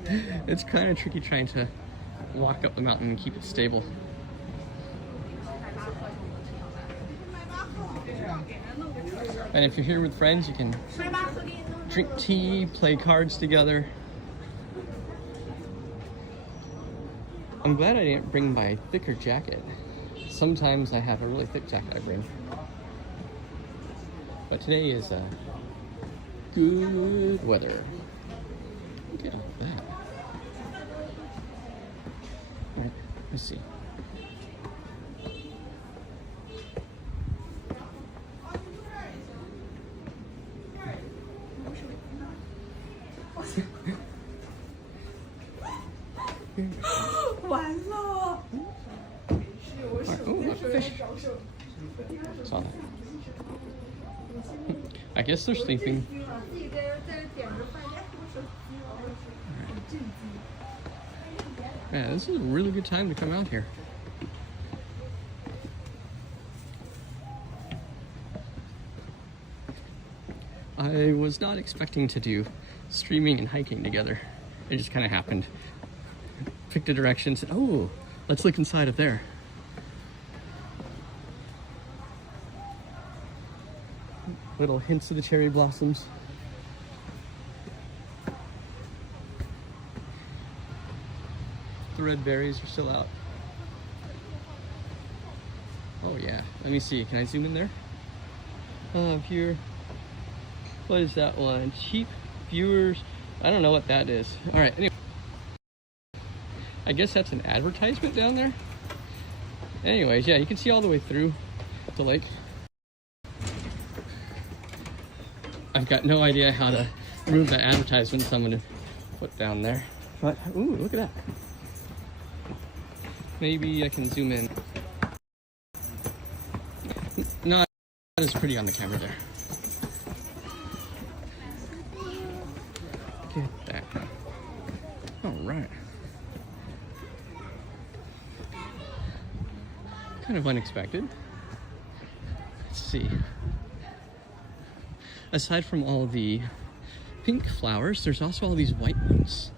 that. It's kind of tricky trying to walk up the mountain and keep it stable. And if you're here with friends, you can drink tea, play cards together. I'm glad I didn't bring my thicker jacket. Sometimes I have a really thick jacket I bring. But today is good weather. Look at all that. All right, let's see. Saw that. I guess they're sleeping. Yeah, this is a really good time to come out here. I was not expecting to do streaming and hiking together. It just kind of happened. picked a direction, said, oh, let's look inside of there. Little hints of the cherry blossoms. The red berries are still out. Oh yeah, let me see, can I zoom in there? Viewer, what is that one? Cheap viewers, I don't know what that is. All right, anyway. I guess that's an advertisement down there. Anyways, yeah, you can see all the way through the lake. I've got no idea how to remove that advertisement, so I'm gonna put down there. But, ooh, look at that. Maybe I can zoom in. Not as pretty on the camera there. Get that. All right. Kind of unexpected. Let's see. Aside from all the pink flowers, there's also all these white ones.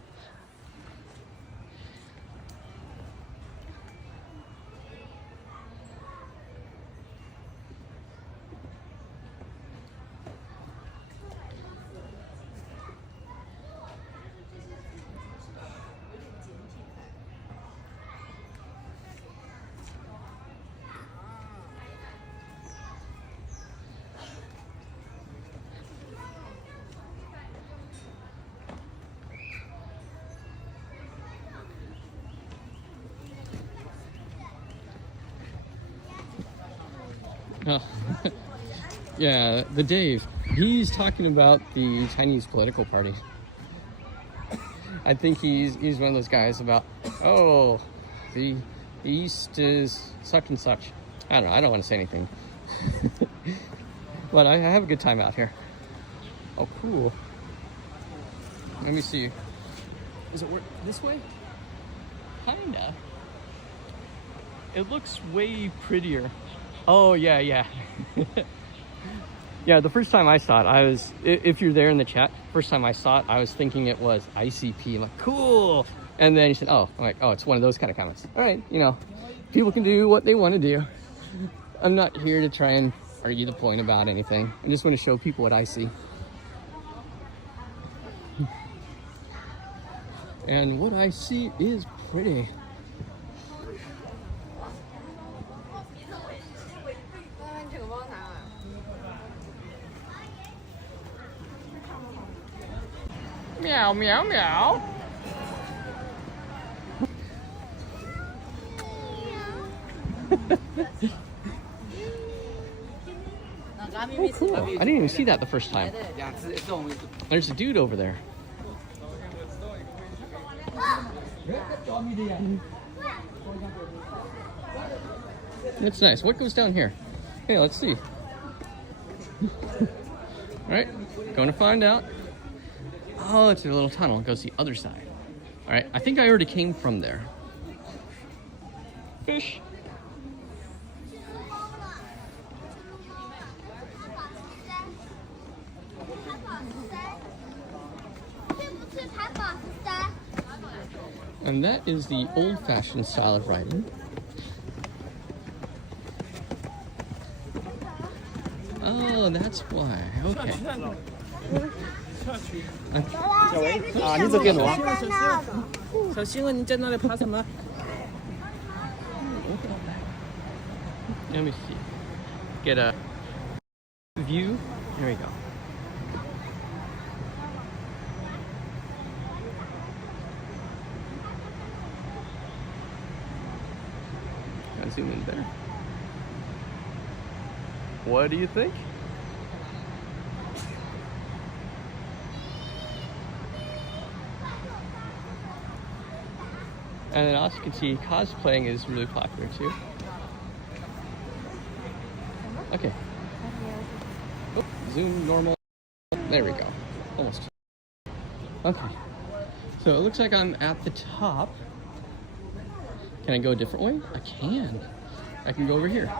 Oh, yeah, the Dave, he's talking about the Chinese political party. I think he's one of those guys about, oh, the East is such and such. I don't know, I don't want to say anything. But I have a good time out here. Oh, cool. Let me see. Does it work this way? Kinda. It looks way prettier. Oh, yeah, yeah. Yeah, the first time I saw it, if you're there in the chat, first time I saw it, I was thinking it was ICP. I'm like, cool. And then he said, oh, I'm like, oh, it's one of those kind of comments. All right, you know, people can do what they want to do. I'm not here to try and argue the point about anything. I just want to show people what I see. And what I see is pretty. Meow, meow, meow. Oh, cool. I didn't even see that the first time. There's a dude over there. That's nice. What goes down here? Hey, let's see. All right, going to find out. Oh, it's a little tunnel. It goes the other side. All right, I think I already came from there. Fish. And that is the old-fashioned style of riding. Oh, that's why. Okay. 小维啊，你这边挪。小新问你在那里爬什么？ Let me see. Get a view. There we go. Gotta zoom in better. What do you think? And then also you can see cosplaying is really popular too. Okay. Oh, zoom normal. There we go. Almost. Okay. So it looks like I'm at the top. Can I go a different way? I can. I can go over here.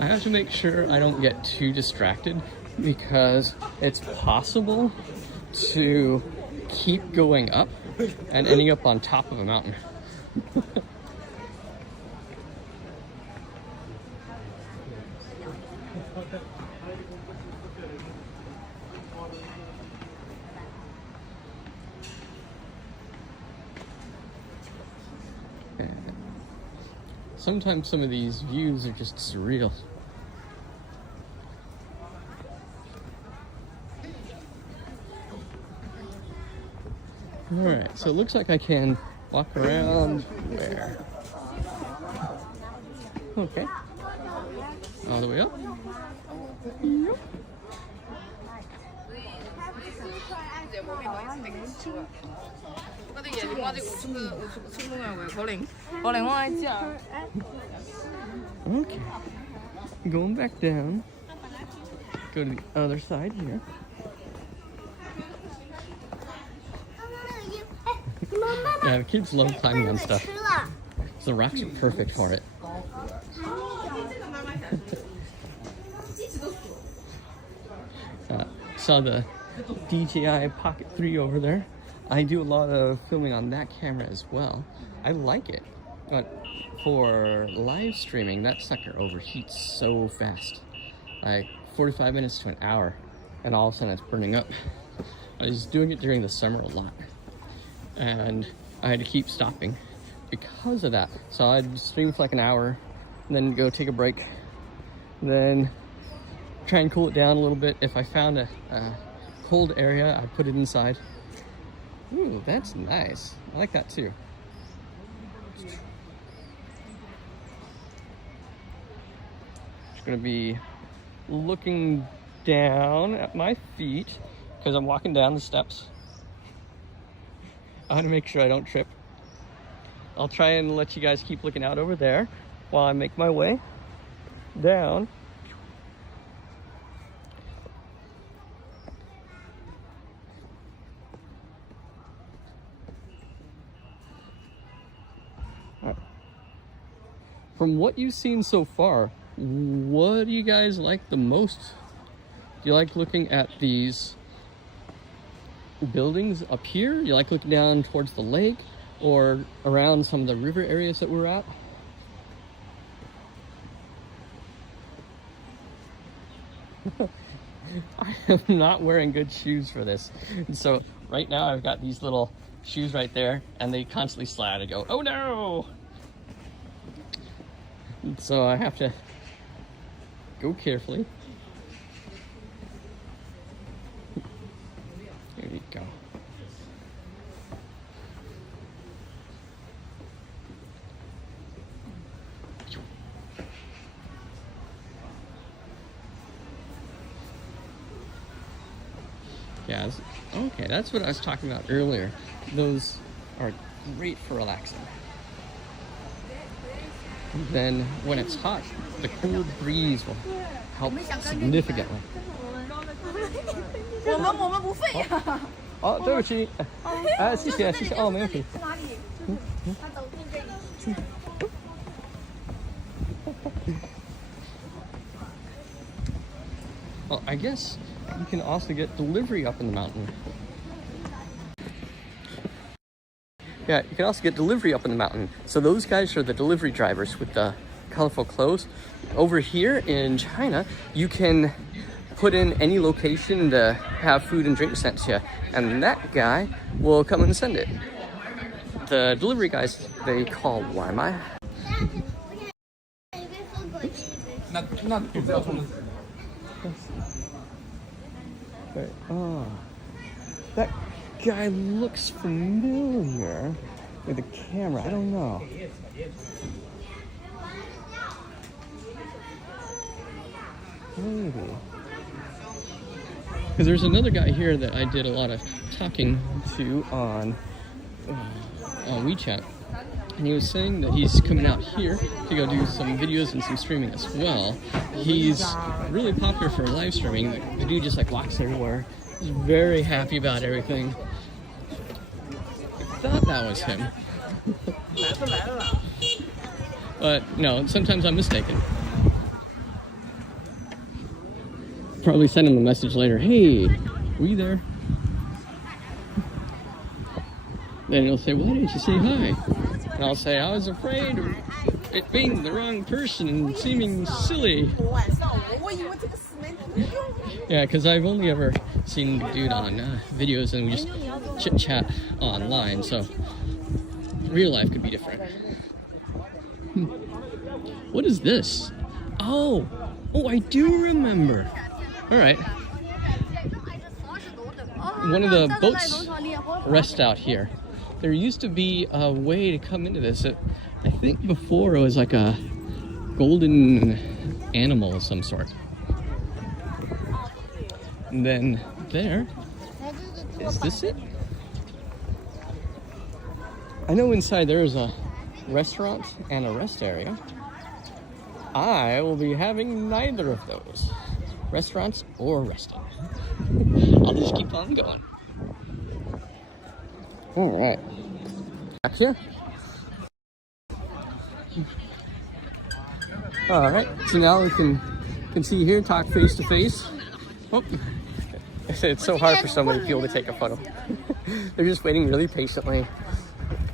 I have to make sure I don't get too distracted because it's possible to keep going up and ending up on top of a mountain. Sometimes some of these views are just surreal. Alright, so it looks like I can walk around where? Okay. All the way up. Yep. Okay. Going back down. Go to the other side here. Yeah, the kids love climbing on stuff. So the rocks are perfect for it. Saw the DJI Pocket 3 over there. I do a lot of filming on that camera as well. I like it, but for live streaming, that sucker overheats so fast. Like 45 minutes to an hour, and all of a sudden it's burning up. I was doing it during the summer a lot, and I had to keep stopping because of that. So I'd stream for like an hour, and then go take a break, then try and cool it down a little bit. If I found a cold area, I'd put it inside. Ooh, that's nice. I like that too. Just gonna be looking down at my feet because I'm walking down the steps. I want to make sure I don't trip. I'll try and let you guys keep looking out over there while I make my way down. From what you've seen so far, what do you guys like the most? Do you like looking at these buildings up here? Do you like looking down towards the lake or around some of the river areas that we're at? I am not wearing good shoes for this. And so right now I've got these little shoes right there and they constantly slide. I go, oh no! So I have to go carefully. There you go. Yeah, okay, that's what I was talking about earlier. Those are great for relaxing. Then when it's hot, the cool breeze will help significantly. Oh, 对不起，谢谢，谢谢，哦，没问题。Well, I guess you can also get delivery up in the mountain. Yeah, you can also get delivery up in the mountain. So those guys are the delivery drivers with the colorful clothes. Over here in China, you can put in any location to have food and drink sent to you, and that guy will come and send it. The delivery guys, they call Waimai. Oh, that guy looks familiar with the camera. I don't know. Maybe. Because there's another guy here that I did a lot of talking to on WeChat. And he was saying that he's coming out here to go do some videos and some streaming as well. He's really popular for live streaming. The dude just like walks everywhere. He's very happy about everything. I thought that was him. But no, sometimes I'm mistaken. Probably send him a message later. Hey, were you there? then he'll say, why didn't you say hi? And I'll say, I was afraid of it being the wrong person and seeming silly. Yeah, because I've only ever seen the dude on videos and we just chit chat online, so real life could be different. What is this? Oh, I do remember. All right. One of the boats rest out here. There used to be a way to come into this. I think before it was like a golden animal of some sort. And then there, is this it? I know inside there is a restaurant and a rest area. I will be having neither of those, restaurants or resting. I'll just keep on going. All right, back here. All right, so now we can see here, talk face to face. Oh, it's so hard for so many people to take a photo. They're just waiting really patiently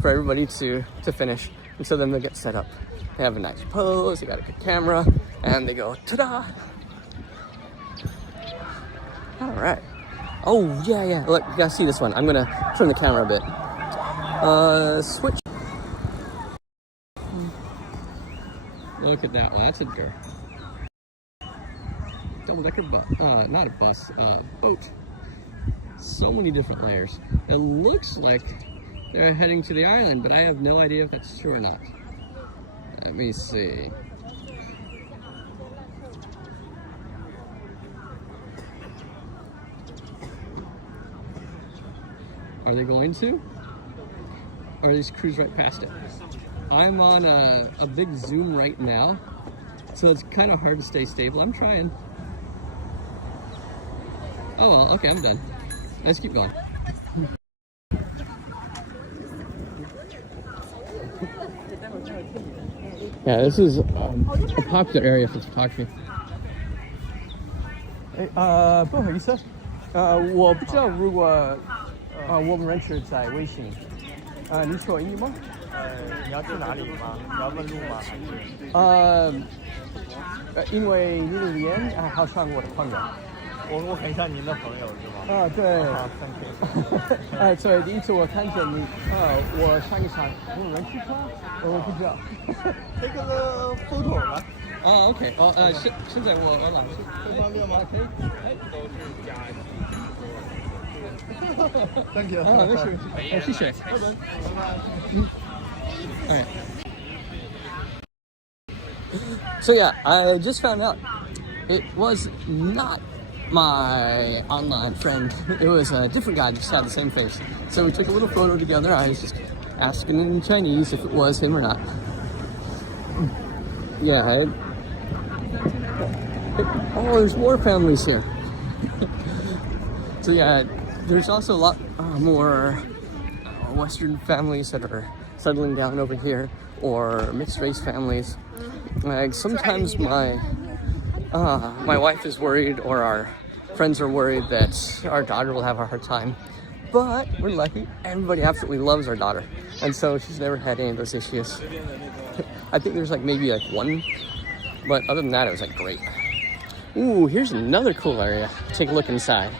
for everybody to finish, and so then they get set up. They have a nice pose, they got a good camera, and they go, ta-da! All right. Oh, yeah. Look, you gotta see this one. I'm gonna turn the camera a bit. Switch. Look at that one. That's a double-decker bus. Not a bus. Boat. So many different layers. It looks like they're heading to the island, but I have no idea if that's true or not. Let me see. Are they going to? Or are they just cruise right past it? I'm on a big zoom right now, so it's kind of hard to stay stable. I'm trying. Oh well, okay, I'm done. Let's keep going. Yeah, this is a popular area for photography. 不好意思，我不知道如果我们认识在微信，你说英语吗？你要去哪里吗？你要问路吗？还是？因为你的脸好像我的朋友。我很像您的朋友是吗？对。thank you。所以第一次我看见你，我上一场我们认识他，我不知道。Take a photo 吧。OK，现在我来了，不方便吗？可以。都是加。Thank you。没事，谢谢。拜拜。All right. So yeah, I just found out it was not my online friend. It was a different guy, just had the same face. So we took a little photo together. I was just asking in Chinese if it was him or not. Yeah. There's more families here. So yeah, there's also a lot more Western families that are settling down over here, or mixed race families. Like sometimes my wife is worried, or our friends are worried that our daughter will have a hard time. But we're lucky, everybody absolutely loves our daughter, and so she's never had any of those issues. I think there's maybe one, but other than that it was great. Ooh, here's another cool area. Take a look inside.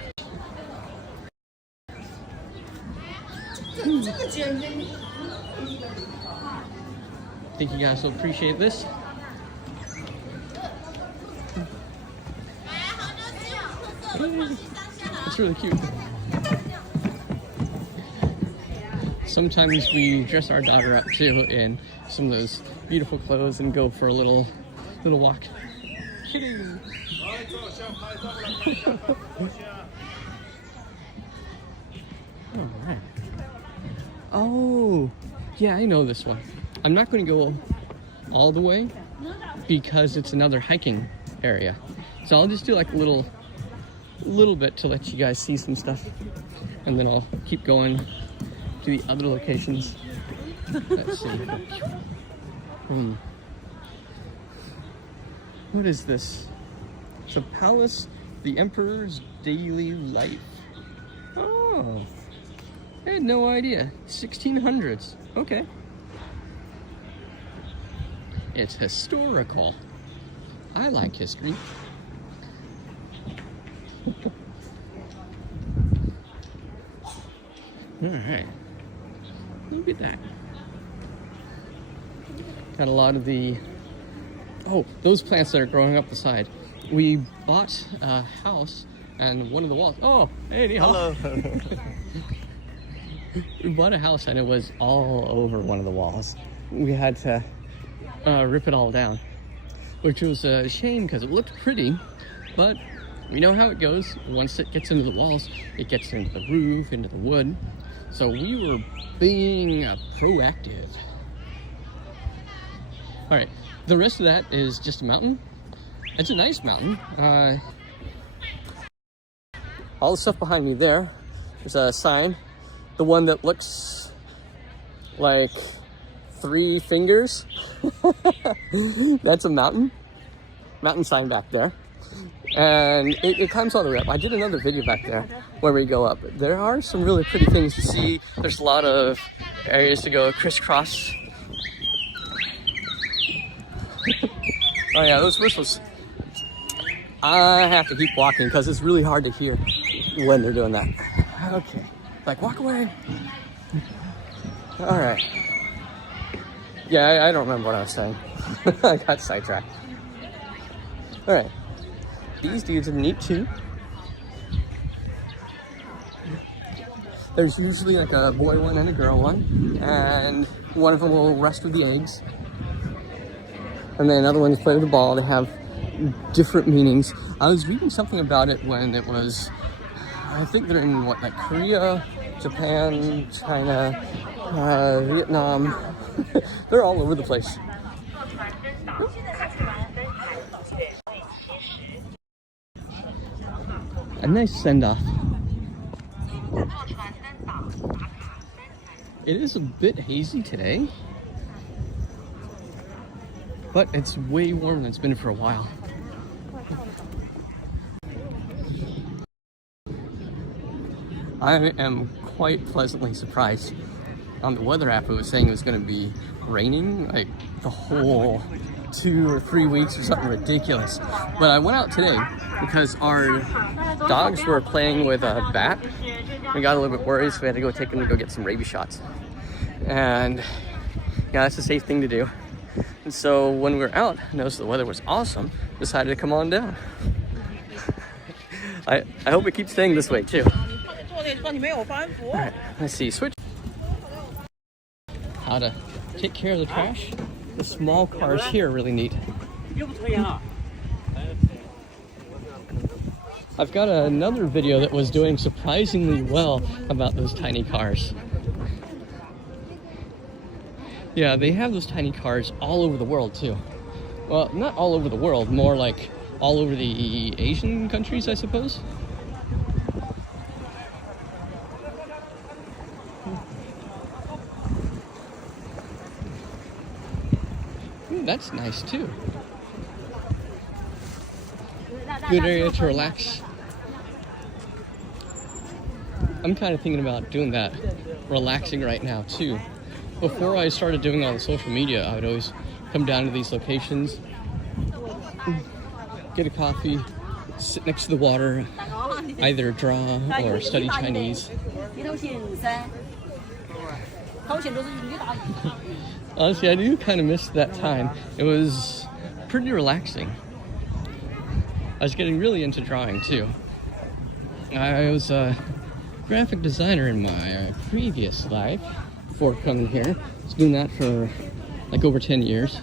I think you guys will appreciate this. It's really cute. Sometimes we dress our daughter up too in some of those beautiful clothes and go for a little walk. All right. Oh, yeah, I know this one. I'm not going to go all the way because it's another hiking area. So I'll just do a little bit to let you guys see some stuff, and then I'll keep going to the other locations. Let's see. What is this? It's a palace, the Emperor's daily life. Oh, I had no idea. 1600s. Okay. It's historical. I like history. Alright. Look at that. Got a lot of the... Oh, those plants that are growing up the side. We bought a house and one of the walls... Oh, hey, hello. We bought a house and it was all over one of the walls. We had to rip it all down, which was a shame because it looked pretty, but we know how it goes. Once it gets into the walls, it gets into the roof, into the wood. So we were being proactive. All right, the rest of that is just a mountain. It's a nice mountain. All the stuff behind me there, there's a sign. The one that looks like 3 fingers. That's a mountain sign back there. And it climbs all the way up. I did another video back there where we go up. There are some really pretty things to see. There's a lot of areas to go crisscross. Oh yeah, those whistles. I have to keep walking because it's really hard to hear when they're doing that. Okay, like walk away. All right. Yeah, I don't remember what I was saying. I got sidetracked. All right. These dudes are neat too. There's usually like a boy one and a girl one, and one of them will rest with the eggs. And then another one's play with the ball. They have different meanings. I was reading something about it when it was, I think they're in what, like Korea, Japan, China, Vietnam. They're all over the place. A nice send-off. It is a bit hazy today, but it's way warmer than it's been for a while. I am quite pleasantly surprised. On the weather app, it was saying it was going to be raining like the whole 2 or 3 weeks or something ridiculous. But I went out today because our dogs were playing with a bat. We got a little bit worried, so we had to go take them to go get some rabies shots. And yeah, that's a safe thing to do. And so when we were out, noticed the weather was awesome, decided to come on down. I hope it keeps staying this way too. Alright, let's see, switch. How to take care of the trash. The small cars here are really neat. I've got another video that was doing surprisingly well about those tiny cars. Yeah, they have those tiny cars all over the world too. Well, not all over the world, more like all over the Asian countries, I suppose. Ooh, that's nice too. Good area to relax. I'm kind of thinking about doing that, relaxing right now too. Before I started doing all the social media, I would always come down to these locations, get a coffee, sit next to the water, either draw or study Chinese. Honestly, I do kind of miss that time. It was pretty relaxing. I was getting really into drawing too. I was a graphic designer in my previous life before coming here. I was doing that for like over 10 years.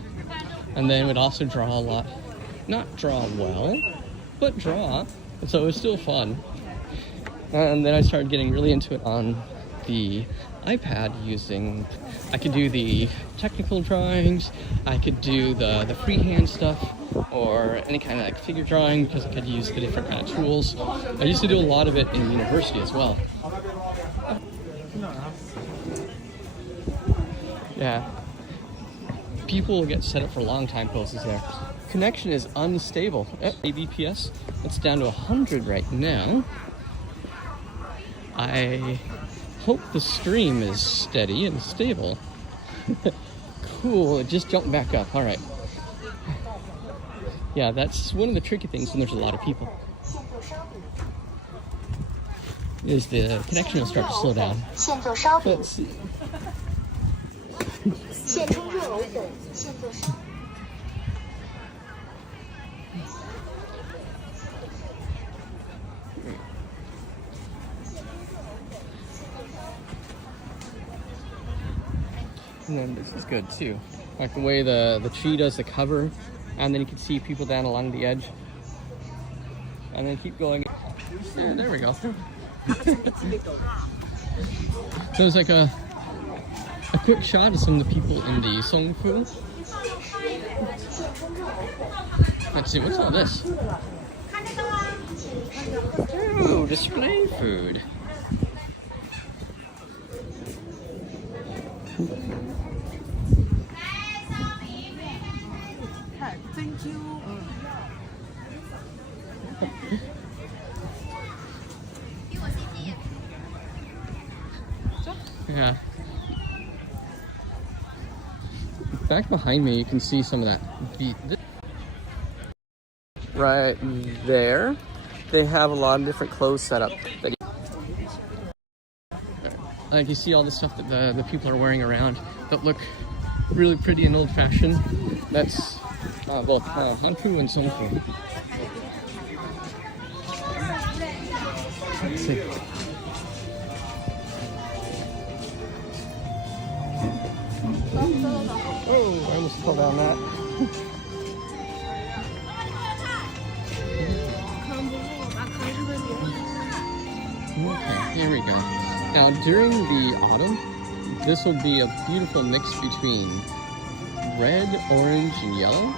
And then would also draw a lot. Not draw well, but draw. And so it was still fun. And then I started getting really into it on the iPad using, I could do the technical drawings, I could do the freehand stuff, or any kind of like figure drawing because I could use the different kind of tools. I used to do a lot of it in university as well. Yeah. People will get set up for long time poses there. Connection is unstable. Abps, it's down to 100 right now. I hope the stream is steady and stable. Cool, it just jumped back up. All right. Yeah, that's one of the tricky things when there's a lot of people. Is the connection will start to slow down. Let's see. And then this is good too. Like the way the tree does the cover, and then you can see people down along the edge. And then keep going. Yeah, there we go. So it's like a quick shot of some of the people in the Song Fu. Let's see, what's all this? Oh, display food. Thank you. Yeah. Back behind me, you can see some of that. Right there, they have a lot of different clothes set up. Like you see all the stuff that the people are wearing around that look really pretty and old-fashioned. That's both Hanfu and Songfu. Let's see. Oh, I almost fell down that. Okay, here we go. Now, during the autumn, this will be a beautiful mix between red, orange, and yellow.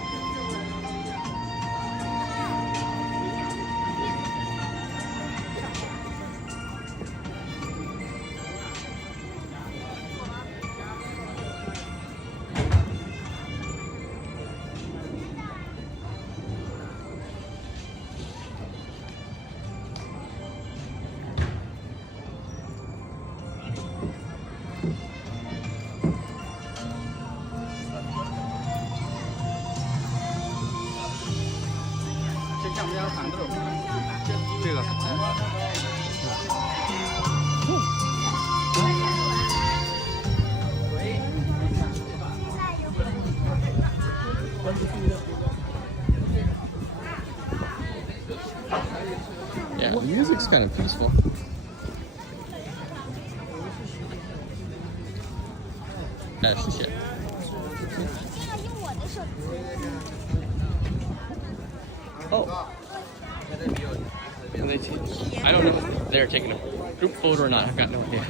Yeah, the music's kind of peaceful. That's shit. Oh. And I don't know if they're taking a group photo or not. I've got no idea.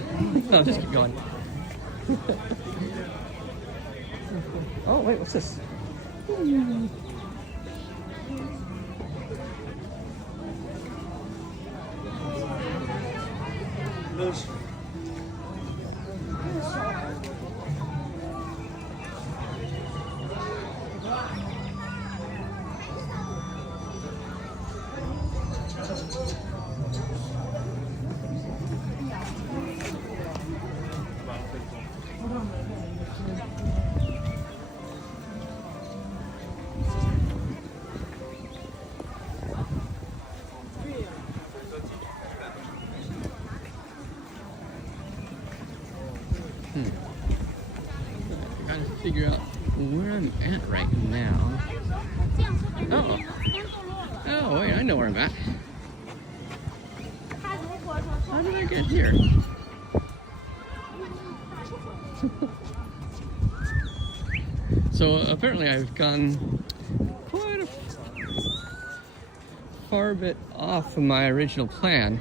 I'll just keep going. Oh, wait, what's this? I gotta figure out where I'm at right now. Oh. Oh, wait, I know where I'm at. How did I get here? So apparently I've gone quite a far bit off of my original plan.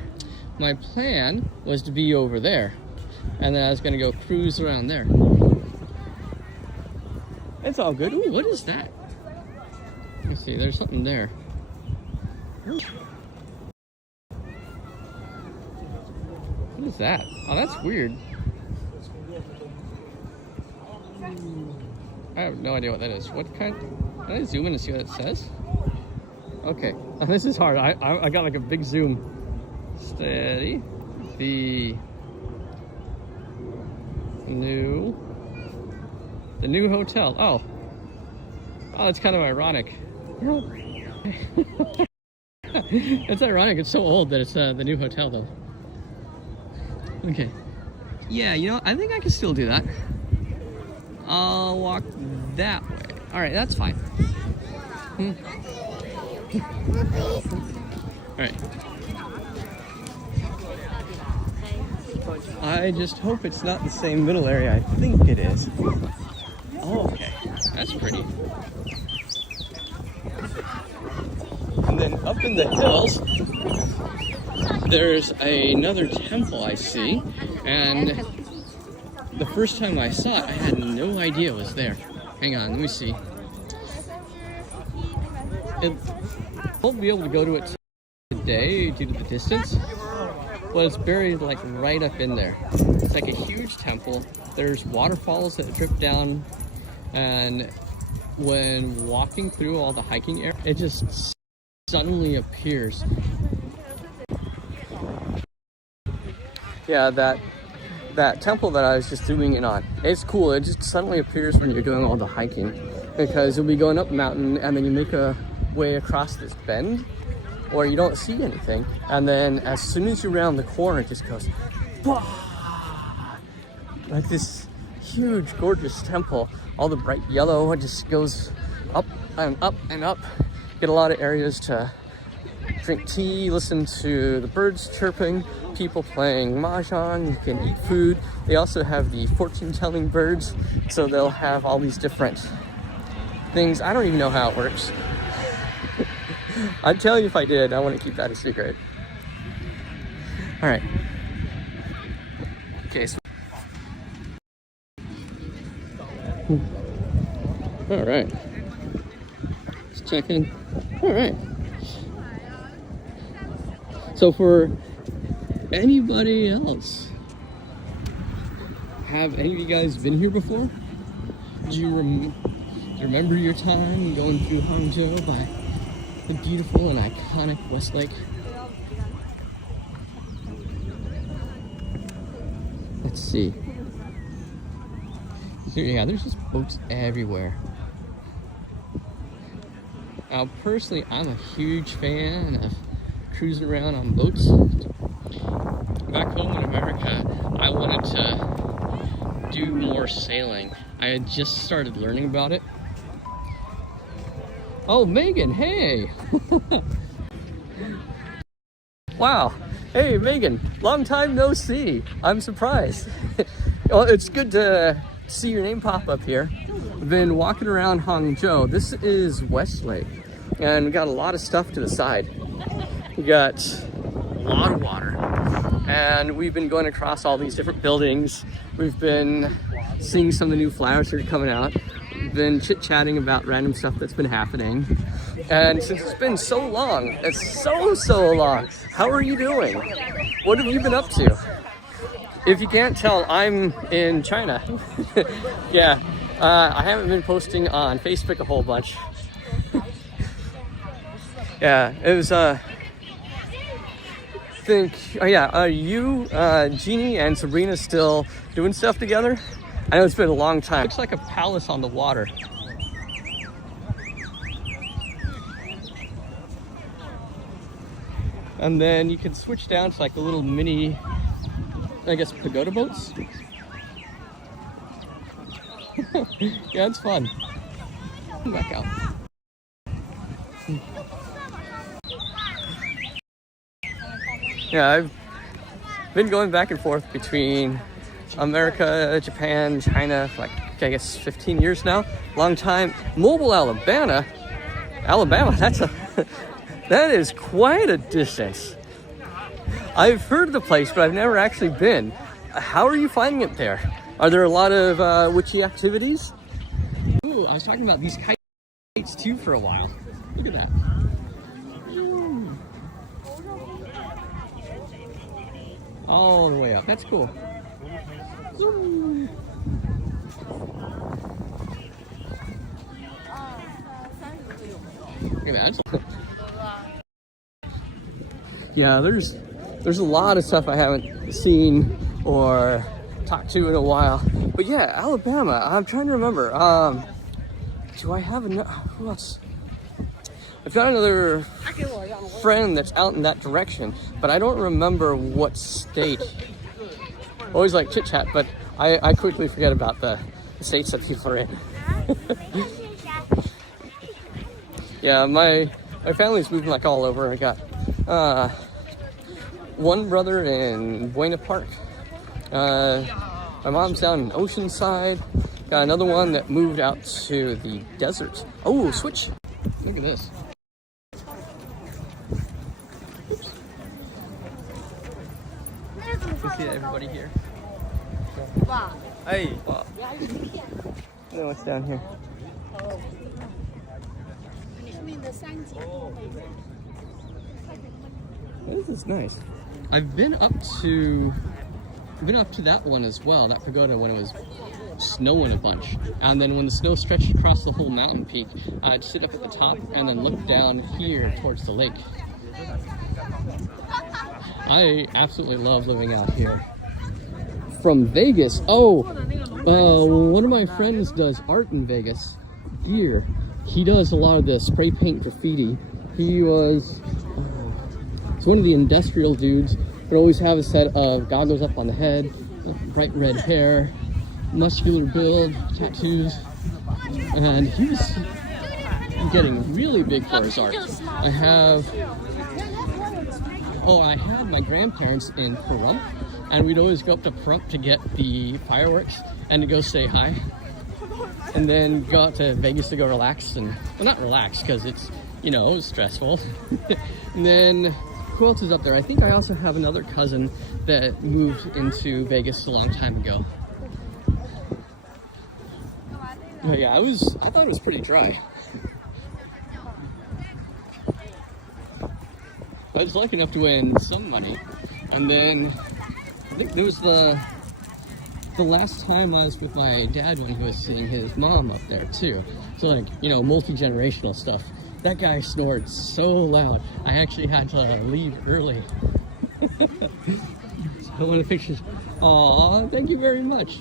My plan was to be over there, and then I was gonna go cruise around there. It's all good. Ooh, what is that? Let's see, there's something there. What is that? Oh, that's weird. I have no idea what that is. What kind? Can I zoom in and see what it says? Okay, oh, this is hard. I got like a big zoom. Steady. The The new hotel. Oh, it's kind of ironic. It's ironic. It's so old that it's the new hotel, though. Okay. Yeah, you know, I think I can still do that. I'll walk that way. All right, that's fine. All right. I just hope it's not the same middle area. I think it is. Oh, okay. That's pretty. And then up in the hills, there's another temple I see. And the first time I saw it, I had no idea it was there. Hang on, let me see. I won't be able to go to it today due to the distance, but it's buried like right up in there. It's like a huge temple. There's waterfalls that drip down, and when walking through all the hiking area, it just suddenly appears. Yeah, that temple that I was just zooming in on, it's cool. It just suddenly appears when you're doing all the hiking, because you'll be going up a mountain and then you make a way across this bend or you don't see anything, and then as soon as you round the corner, it just goes like this huge gorgeous temple. All the bright yellow, it just goes up and up and up. Get a lot of areas to drink tea, listen to the birds chirping, people playing mahjong, you can eat food. They also have the fortune-telling birds, so they'll have all these different things. I don't even know how it works. I'd tell you if I did. I want to keep that a secret. All right. Okay, so all right. Let's check in. All right. So for anybody else, have any of you guys been here before? Do you remember your time going through Hangzhou by the beautiful and iconic West Lake? Let's see. Yeah, there's just boats everywhere. Now, personally, I'm a huge fan of cruising around on boats. Back home in America, I wanted to do more sailing. I had just started learning about it. Oh, Megan, hey! Wow, hey Megan, long time no see. I'm surprised. Well, it's good to see your name pop up here. I've been walking around Hangzhou. This is West Lake, and we got a lot of stuff to the side. We got a lot of water, and we've been going across all these different buildings. We've been seeing some of the new flowers that are coming out. We've been chit-chatting about random stuff that's been happening. And since it's been so long, it's so long, how are you doing? What have you been up to? If you can't tell, I'm in China. Yeah, I haven't been posting on Facebook a whole bunch. Yeah, it was, are you, Jeannie and Sabrina still doing stuff together? I know it's been a long time. Looks like a palace on the water. And then you can switch down to like the little mini, I guess, pagoda boats. Yeah, it's fun. Come back out. Yeah, I've been going back and forth between America, Japan, China for like, I guess 15 years now. Long time. Mobile, Alabama, that is quite a distance. I've heard of the place, but I've never actually been. How are you finding it there? Are there a lot of witchy activities? Ooh, I was talking about these kites too for a while. Look at that. All the way up. That's cool. Look at that. Yeah, there's a lot of stuff I haven't seen or talked to in a while. But yeah, Alabama. I'm trying to remember. Do I have who else? I've got another friend that's out in that direction, but I don't remember what state. Always like chit chat, but I quickly forget about the states that people are in. Yeah, my family's moving like all over. I got one brother in Buena Park. My mom's down in Oceanside. Got another one that moved out to the desert. Oh, switch! Look at this. Oops. You see everybody here? Hey! Wow. Then what's down here? This is nice. I've been up to that one as well, that pagoda, when it was snowing a bunch. And then when the snow stretched across the whole mountain peak, I'd sit up at the top and then look down here towards the lake. I absolutely love living out here. From Vegas, one of my friends does art in Vegas here. He does a lot of the spray paint graffiti. He was it's one of the industrial dudes, but always have a set of goggles up on the head, bright red hair, muscular build, tattoos, and he was getting really big for his art. I had my grandparents in Pahrump, and we'd always go up to Pahrump to get the fireworks and to go say hi, and then go out to Vegas to go relax, and well, not relax because it's, you know, stressful. And then who else is up there? I think I also have another cousin that moved into Vegas a long time ago. But yeah, I thought it was pretty dry. I was lucky enough to win some money, and then I think there was the last time I was with my dad when he was seeing his mom up there too. So like, you know, multi-generational stuff. That guy snored so loud, I actually had to leave early. So one of the pictures. Aw, thank you very much.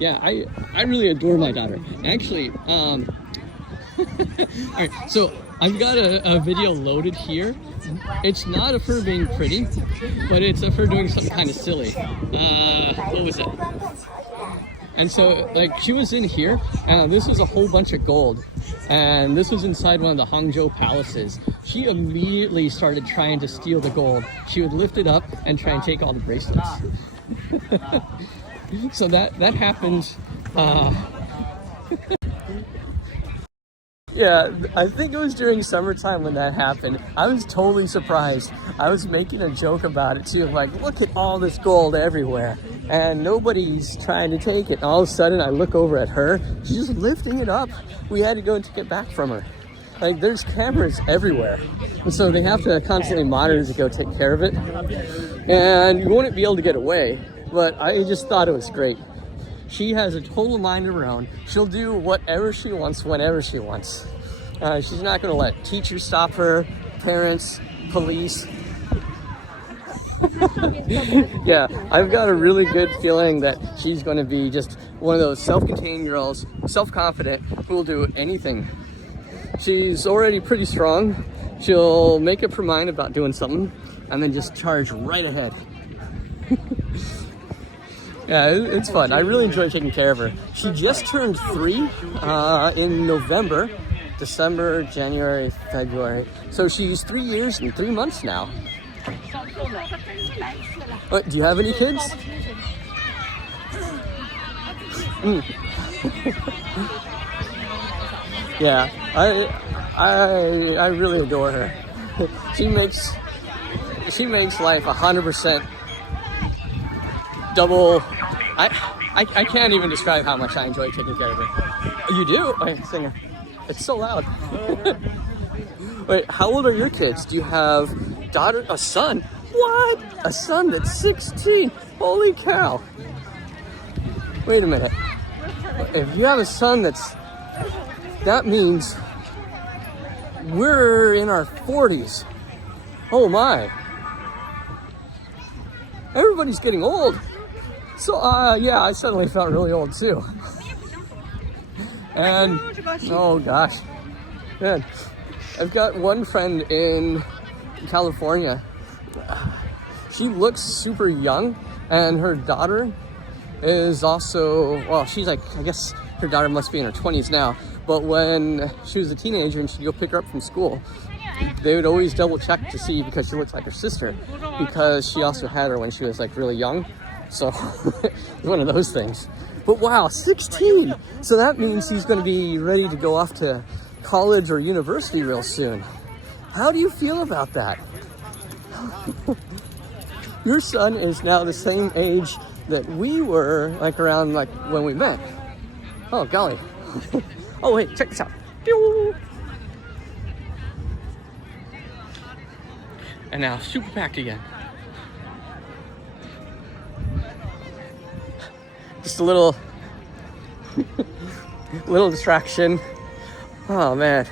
Yeah, I really adore my daughter. Actually, alright, so I've got a video loaded here. It's not of her being pretty, but it's of her doing something kind of silly. What was it? And so, like, she was in here, and this was a whole bunch of gold. And this was inside one of the Hangzhou palaces. She immediately started trying to steal the gold. She would lift it up and try and take all the bracelets. So that happened. Yeah, I think it was during summertime when that happened. I was totally surprised. I was making a joke about it too, like, look at all this gold everywhere, and nobody's trying to take it. And all of a sudden, I look over at her. She's just lifting it up. We had to go and take it back from her. Like, there's cameras everywhere, and so they have to constantly monitor to go take care of it. And you wouldn't be able to get away, but I just thought it was great. She has a total mind of her own. She'll do whatever she wants, whenever she wants. She's not going to let teachers stop her, parents, police. Yeah, I've got a really good feeling that she's going to be just one of those self-contained girls, self-confident, who will do anything. She's already pretty strong. She'll make up her mind about doing something and then just charge right ahead. Yeah, it's fun. I really enjoy taking care of her. She just turned 3 in November, December, January, February. So she's 3 years and 3 months now. What, do you have any kids? Yeah, I really adore her. She makes life 100% double. I can't even describe how much I enjoy taking care of her. You do? Wait, singer. It's so loud. Wait, how old are your kids? Do you have a son? What? A son that's 16? Holy cow. Wait a minute. If you have a son that means we're in our 40s. Oh my. Everybody's getting old. So, yeah, I suddenly felt really old too. And, oh gosh, man, I've got one friend in California. She looks super young, and her daughter is also, well, she's like, I guess her daughter must be in her 20s now, but when she was a teenager and she'd go pick her up from school, they would always double check to see, because she looks like her sister, because she also had her when she was like really young. So it's one of those things. But wow, 16! So that means he's going to be ready to go off to college or university real soon. How do you feel about that? Your son is now the same age that we were, like around like when we met. Oh golly. Oh wait, check this out. Pew! And now super packed again. Just a little distraction. Oh man,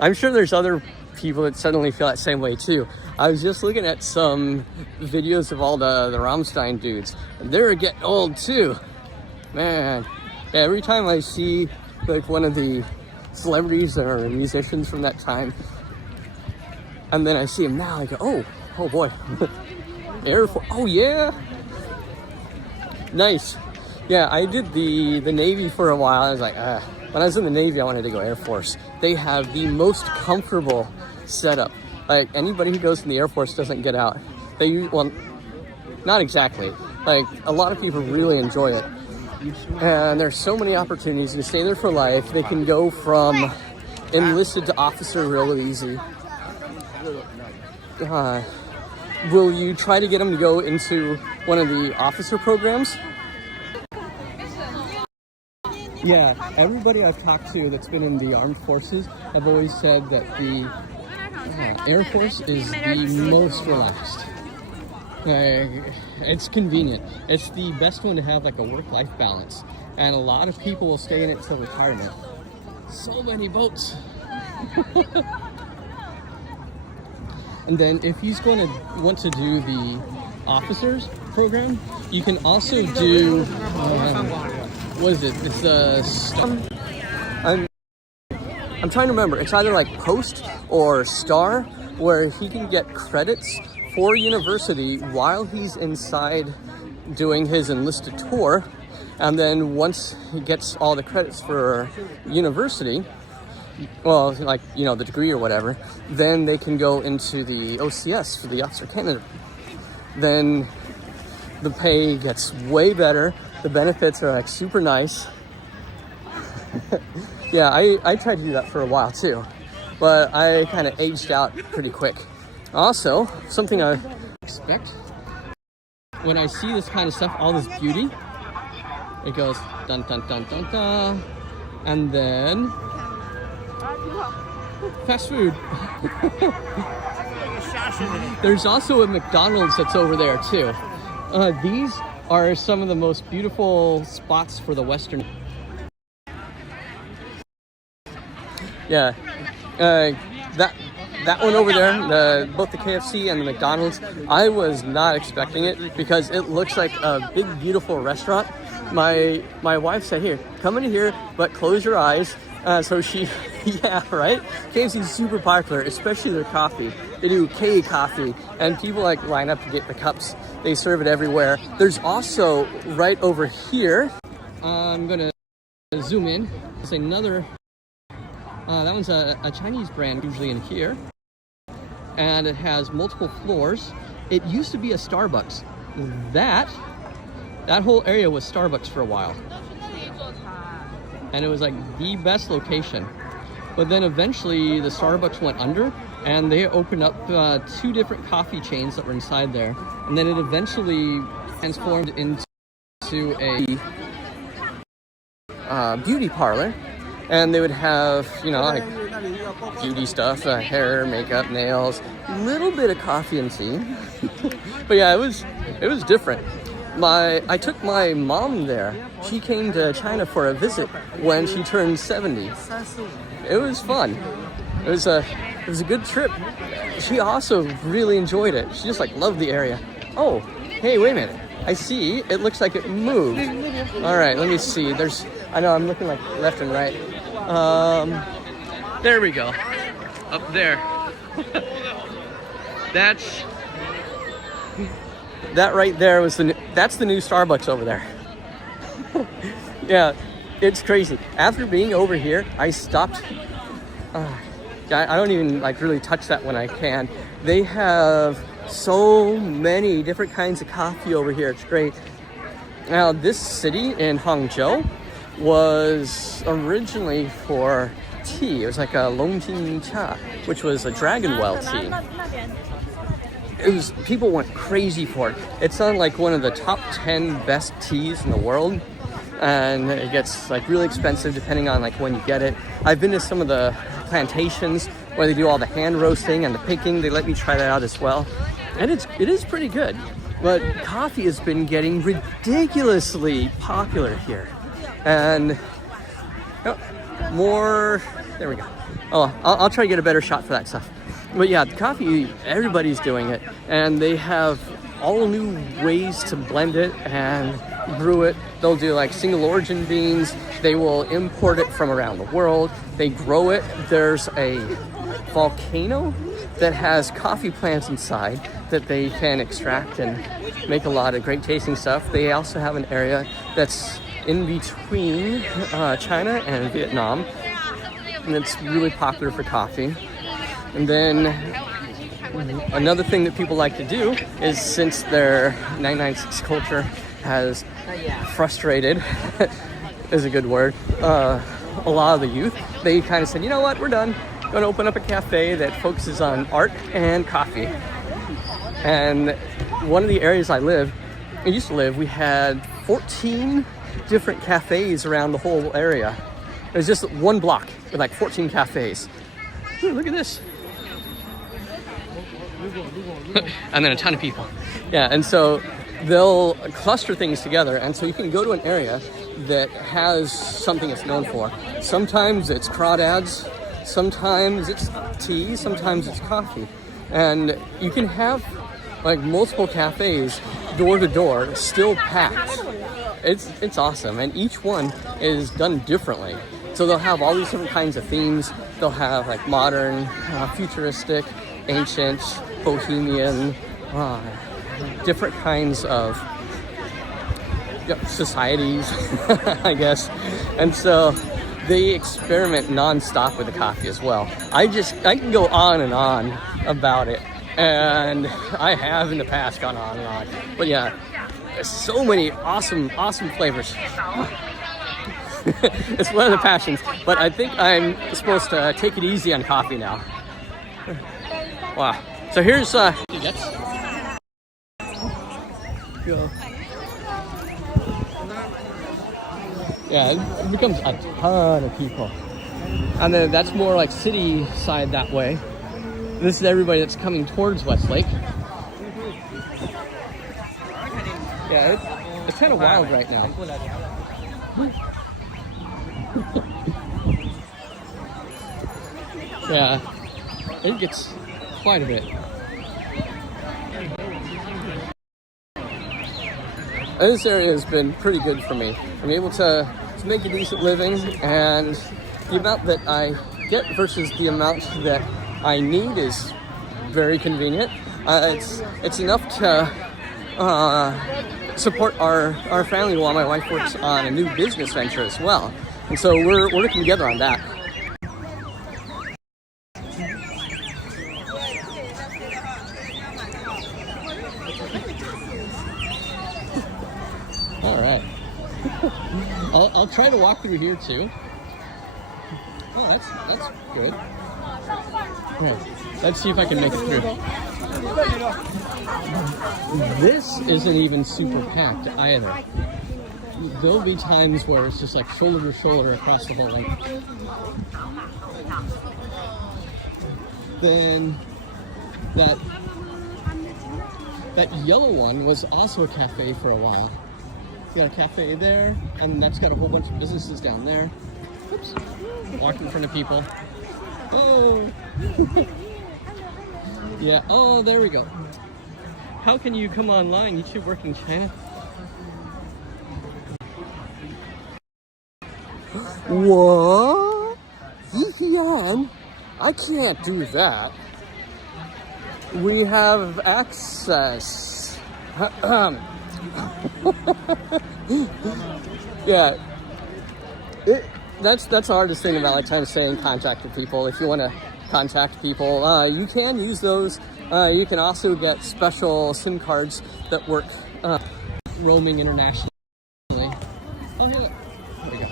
I'm sure there's other people that suddenly feel that same way too. I was just looking at some videos of all the Rammstein dudes, and they're getting old too. Man, yeah, every time I see like one of the celebrities or musicians from that time, and then I see him now, I go, oh boy, Air Force, oh yeah, nice. Yeah, I did the Navy for a while. I was like, when I was in the Navy, I wanted to go Air Force. They have the most comfortable setup. Like, anybody who goes in the Air Force doesn't get out. Well, not exactly. Like, a lot of people really enjoy it. And there's so many opportunities to stay there for life. They can go from enlisted to officer real easy. Will you try to get them to go into one of the officer programs? Yeah, everybody I've talked to that's been in the armed forces have always said that the Air Force is the most relaxed. It's convenient. It's the best one to have like a work-life balance. And a lot of people will stay in it till retirement. So many boats. And then if he's going to want to do the officers program, you can also do what is it? It's I'm trying to remember. It's either like Post or Star, where he can get credits for university while he's inside doing his enlisted tour, and then once he gets all the credits for university, well, like, you know, the degree or whatever, then they can go into the OCS for the officer candidate. Then the pay gets way better. The benefits are like super nice. Yeah, I tried to do that for a while too, but I kind of aged out pretty quick. Also, something I expect when I see this kind of stuff, all this beauty, it goes dun dun dun dun dun, and then fast food. There's also a McDonald's that's over there too. These are some of the most beautiful spots for the Western. Yeah, that one over there, both the KFC and the McDonald's, I was not expecting it because it looks like a big, beautiful restaurant. My wife said, "Here, come in here, but close your eyes." So she, yeah, right? KFC is super popular, especially their coffee. They do K coffee, and people like line up to get the cups. They serve it everywhere. There's also right over here. I'm gonna zoom in. There's another. That one's a Chinese brand, usually in here, and it has multiple floors. It used to be a Starbucks. That whole area was Starbucks for a while, and it was like the best location. But then eventually the Starbucks went under, and they opened up 2 different coffee chains that were inside there, and then it eventually transformed into a beauty parlor. And they would have, you know, like beauty stuff, hair, makeup, nails, a little bit of coffee and tea. But yeah, it was different. I took my mom there. She came to China for a visit when she turned 70. It was fun. It was a good trip. She also really enjoyed it. She just like loved the area. Oh, hey, wait a minute. I see. It looks like it moved. All right, let me see. I know I'm looking like left and right. There we go. Up there. That right there was that's the new Starbucks over there. Yeah, it's crazy. After being over here, I stopped. I don't even like really touch that when I can. They have so many different kinds of coffee over here. It's great. Now, this city in Hangzhou was originally for tea. It was like a Longjing cha, which was a dragon well tea. People went crazy for it. It's on like one of the top 10 best teas in the world, and it gets like really expensive depending on like when you get it. I've been to some of the plantations where they do all the hand roasting and the picking. They let me try that out as well, and it is pretty good. But coffee has been getting ridiculously popular here, and more. There we go. Oh, I'll try to get a better shot for that stuff. But yeah, the coffee, everybody's doing it, and they have all new ways to blend it and brew it. They'll do like single origin beans. They will import it from around the world. They grow it. There's a volcano that has coffee plants inside that they can extract and make a lot of great tasting stuff. They also have an area that's in between China and Vietnam, and it's really popular for coffee. And then another thing that people like to do is, since their 996 culture has frustrated, is a good word, a lot of the youth, they kind of said, you know what, we're done. Going to open up a cafe that focuses on art and coffee. And one of the areas I used to live, we had 14 different cafes around the whole area. It was just one block with like 14 cafes. Ooh, look at this. And then a ton of people. Yeah, and so they'll cluster things together, and so you can go to an area that has something it's known for. Sometimes it's crawdads, sometimes it's tea, sometimes it's coffee. And you can have like multiple cafes door to door, still packed. It's awesome, and each one is done differently. So they'll have all these different kinds of themes. They'll have like modern, futuristic, ancient, bohemian, different kinds of societies, I guess. And so they experiment nonstop with the coffee as well. I can go on and on about it, and I have in the past gone on and on. But yeah, there's so many awesome flavors. It's one of the passions, but I think I'm supposed to take it easy on coffee now. Wow. So here's go. Yeah, it becomes a ton of people. And then that's more like city side that way. This is everybody that's coming towards Westlake. Yeah, it's kind of wild right now. Yeah, it gets quite a bit. This area has been pretty good for me. I'm able to make a decent living, and the amount that I get versus the amount that I need is very convenient. It's enough to support our family while my wife works on a new business venture as well. And so we're working together on that. All right. I'll try to walk through here too. Oh, that's good. Okay, let's see if I can make it through. This isn't even super packed either. There'll be times where it's just like shoulder to shoulder across the whole length. Then that yellow one was also a cafe for a while. You got a cafe there, and that's got a whole bunch of businesses down there. Oops. Walking in front of people. Oh. Yeah. Oh, there we go. How can you come online? You should work in China. What? Yian? I can't do that. We have access. Yeah. That's the hardest thing about like trying to stay in contact with people. If you want to contact people, you can use those. You can also get special SIM cards that work roaming internationally. Oh, here. There we go.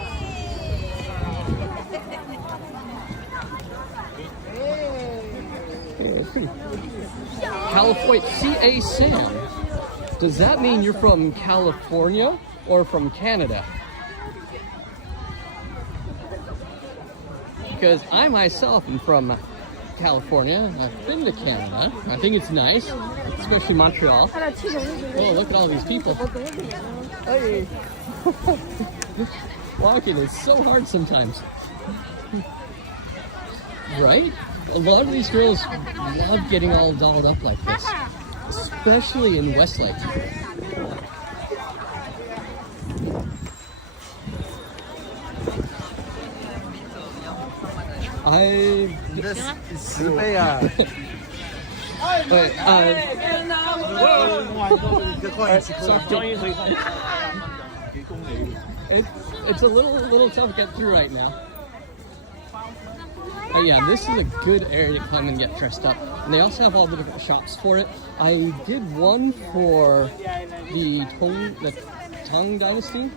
California, CA Sam. Does that mean you're from California or from Canada? Because I myself am from California. I've been to Canada. I think it's nice, especially Montreal. Oh, look at all these people. Hey. Walking is so hard sometimes. Right? A lot of these girls love getting all dolled up like this, especially in Westlake. It's a little tough to get through right now. But yeah, this is a good area to come and get dressed up. And they also have all the different shops for it. I did one for the Tang Dynasty,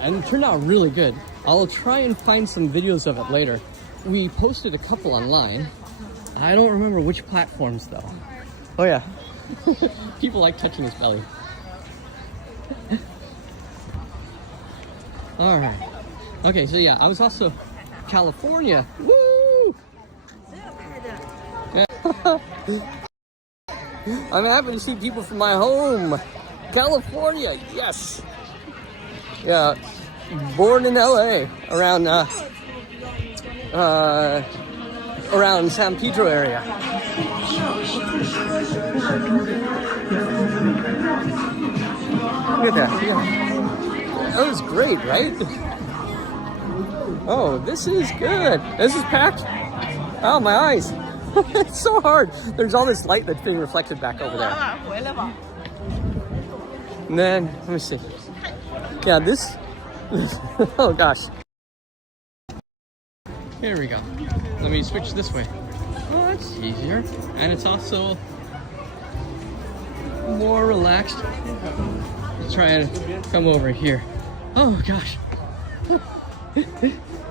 and it turned out really good. I'll try and find some videos of it later. We posted a couple online. I don't remember which platforms though. Oh yeah. People like touching his belly. All right. Okay, so yeah, I was also California. Woo! I'm happy to see people from my home, California. Yes. Yeah. Born in LA, around San Pedro area. Look at that. Yeah. That was great, right? Oh, this is good. This is packed. Oh, my eyes. It's so hard. There's all this light that's being reflected back over there. And then, let me see. Yeah, this. Oh, gosh. Here we go. Let me switch this way. Oh, that's easier. And it's also more relaxed. Let's try and come over here. Oh, gosh.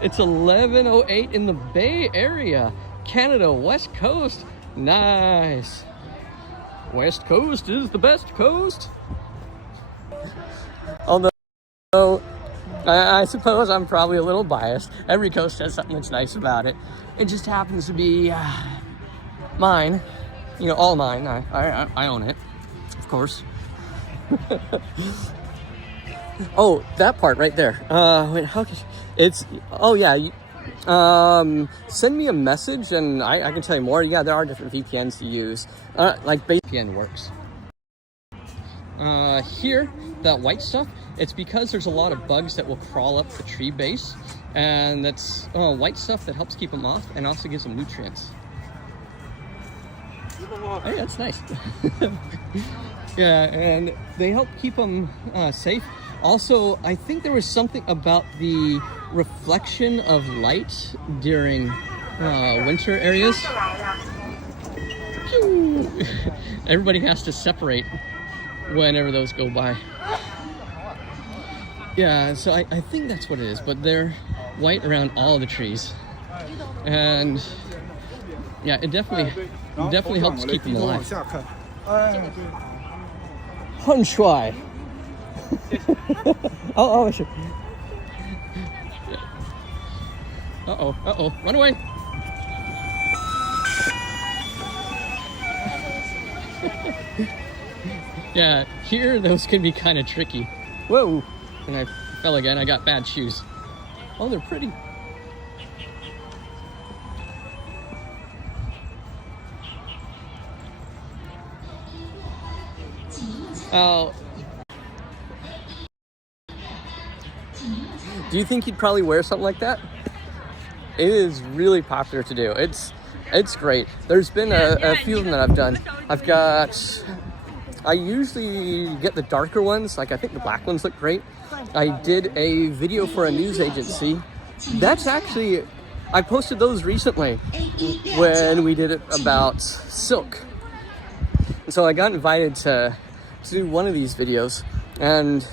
It's 11:08 in the Bay Area, Canada, West Coast. Nice. West Coast is the best coast. Although, I suppose I'm probably a little biased. Every coast has something that's nice about it. It just happens to be mine. You know, all mine. I own it, of course. Oh, that part right there. Wait, how could it's? Oh yeah. Send me a message and I can tell you more. Yeah, there are different VPNs to use. Like VPN works. Here, that white stuff, it's because there's a lot of bugs that will crawl up the tree base, and that's white stuff that helps keep them off and also gives them nutrients. Hey, that's nice. Yeah, and they help keep them safe. Also, I think there was something about the reflection of light during winter areas. Everybody has to separate whenever those go by. Yeah, so I think that's what it is, but they're white around all of the trees. And yeah, it definitely helps keep them alive. Hun Shui. Oh, sure. Uh-oh, run away. Yeah, here those can be kind of tricky. Whoa, and I fell again. I got bad shoes. Oh, they're pretty. Oh. Do you think you'd probably wear something like that? It is really popular to do. It's great. There's been a few of them that I've done. I usually get the darker ones. Like I think the black ones look great. I did a video for a news agency. That's actually, I posted those recently when we did it about silk. And so I got invited to do one of these videos, and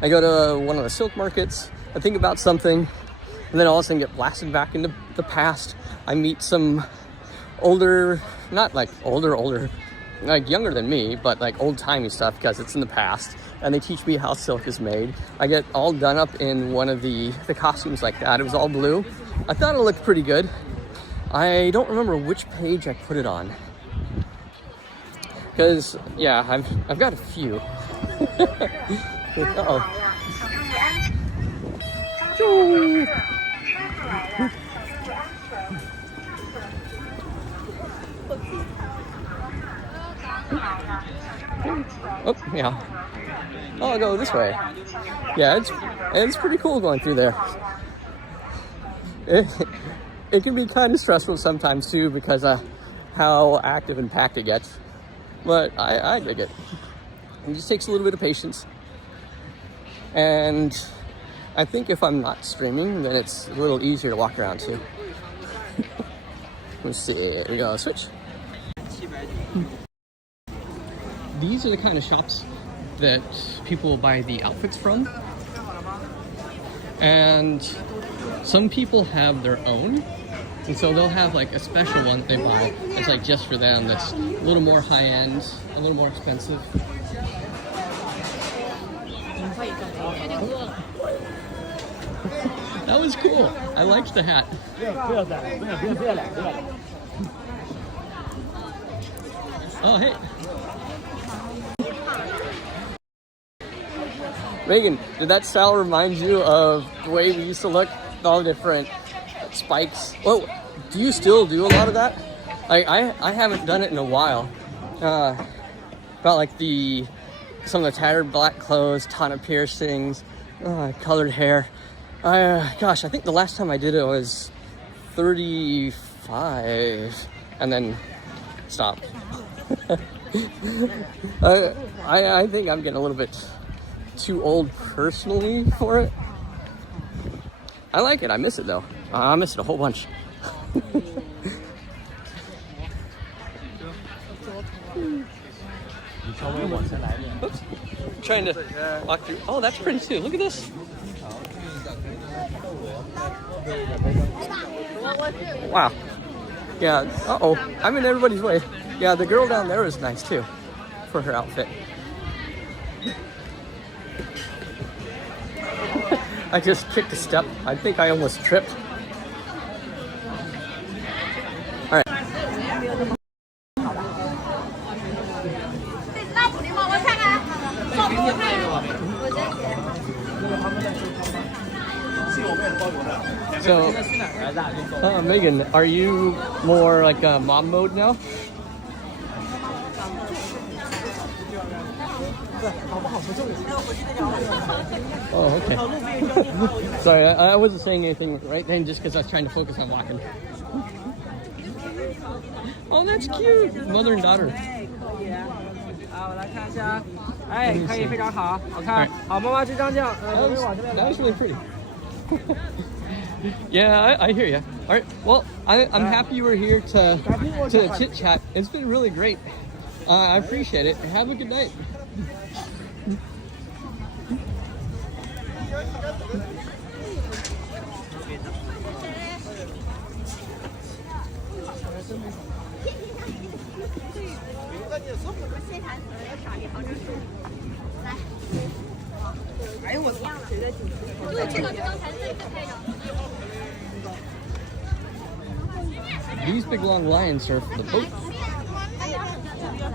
I go to one of the silk markets, I think about something, and then all of a sudden get blasted back into the past. I meet some older, not like older, like younger than me, but like old-timey stuff because it's in the past, and they teach me how silk is made. I get all done up in one of the costumes like that. It was all blue. I thought it looked pretty good. I don't remember which page I put it on, because yeah, I've got a few. Uh-oh. Oh, yeah. Oh, I'll go this way. Yeah, it's pretty cool going through there. It can be kind of stressful sometimes too because of how active and packed it gets. But I dig it. It just takes a little bit of patience. And I think if I'm not streaming, then it's a little easier to walk around too. Let's see, we go switch. These are the kind of shops that people will buy the outfits from. And some people have their own. And so they'll have like a special one that they buy. It's like just for them. That's a little more high end, a little more expensive. That was cool. I liked the hat. Oh, hey. Megan, did that style remind you of the way we used to look? All the different spikes. Oh, do you still do a lot of that? I haven't done it in a while. About like some of the tattered black clothes, ton of piercings, colored hair. Gosh, I think the last time I did it was 35 and then stopped. I think I'm getting a little bit too old personally for it. I like it. I miss it though. I miss it a whole bunch. Oops. Trying to walk through. Oh, that's pretty too. Look at this. Wow. Yeah. Uh-oh. I'm in everybody's way. Yeah, the girl down there is nice too for her outfit. I just kicked a step. I think I almost tripped. All right. So, Megan, are you more like mom mode now? Oh, okay. Sorry, I wasn't saying anything right then just because I was trying to focus on walking. Oh, that's cute. Mother and daughter. That was really pretty. Yeah, I hear you. All right. Well, I'm happy you were here to chit chat. It's been really great. I appreciate it. Have a good night. These big long lions are for the boat.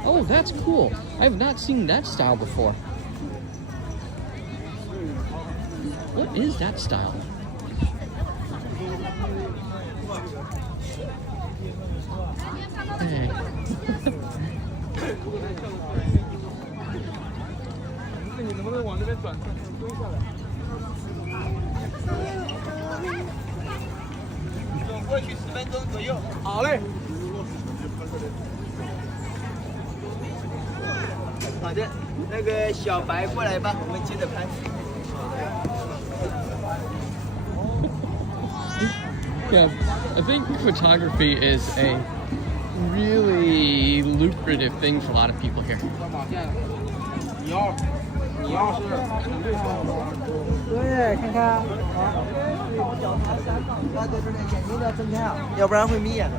Oh, that's cool. I have not seen that style before. What is that style? Hey. 钟左右。好嘞。好的，那个小白过来吧，我们接着拍。Yeah, I think photography is a really lucrative thing for a lot of people here. 你要是对，看看，要对着眼睛要睁开啊，要不然会眯眼的。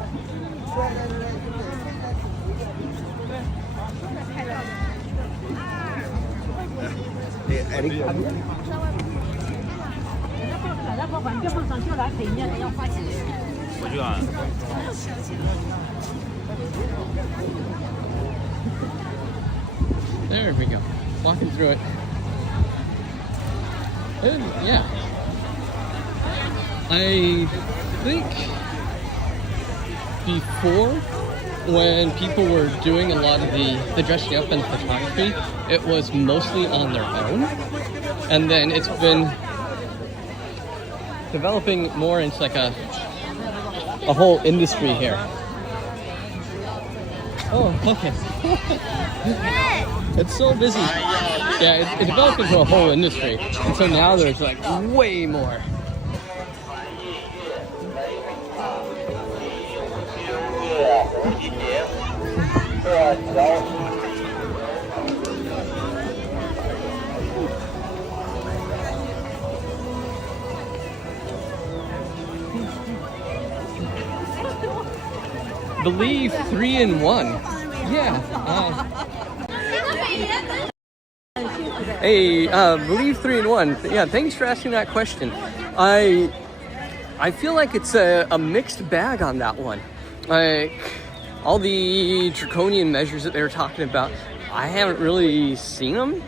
我去啊。There we go. Walking through it. And yeah. I think before, when people were doing a lot of the dressing up and the photography, it was mostly on their own. And then it's been developing more into like a whole industry here. Oh, okay. It's so busy. Yeah, it developed into a whole industry. And so now there's like way more. Believe 3 in 1. Yeah. Believe 3 in 1. Yeah, thanks for asking that question. I feel like it's a mixed bag on that one. Like all the draconian measures that they were talking about, I haven't really seen them.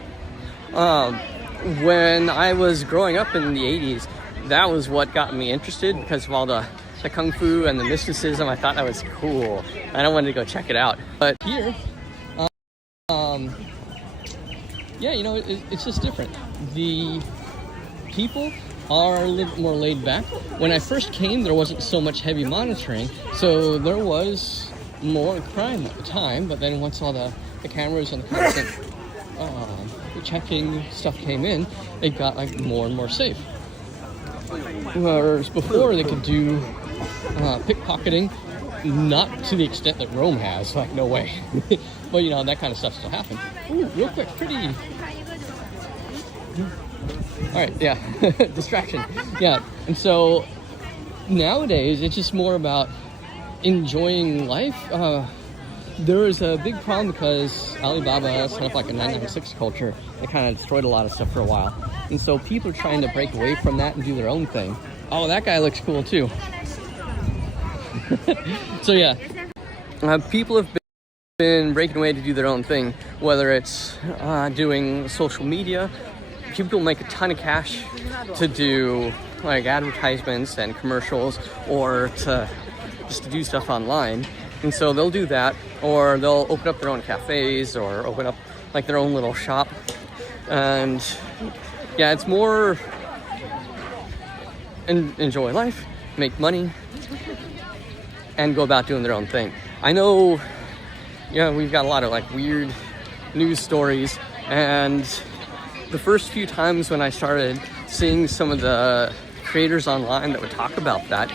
When I was growing up in the 80s, that was what got me interested because of all the kung fu and the mysticism. I thought that was cool, and I wanted to go check it out. But here, yeah, you know, it's just different. The people are a little bit more laid back. When I first came, there wasn't so much heavy monitoring, so there was more crime at the time. But then once all the cameras and the constant checking stuff came in, it got like more and more safe. Whereas before they could do pickpocketing, not to the extent that Rome has, like no way. But you know, that kind of stuff still happened. Ooh, real quick, pretty. All right, yeah, distraction. Yeah, and so nowadays it's just more about enjoying life. There was a big problem because Alibaba set up like a 996 culture. It kind of destroyed a lot of stuff for a while. And so people are trying to break away from that and do their own thing. Oh, that guy looks cool too. So yeah, people have been breaking away to do their own thing, whether it's doing social media. People make a ton of cash to do like advertisements and commercials, or to just to do stuff online. And so they'll do that, or they'll open up their own cafes or open up like their own little shop. And yeah, it's more enjoy life, make money, and go about doing their own thing. I know, yeah, we've got a lot of like weird news stories, and the first few times when I started seeing some of the creators online that would talk about that,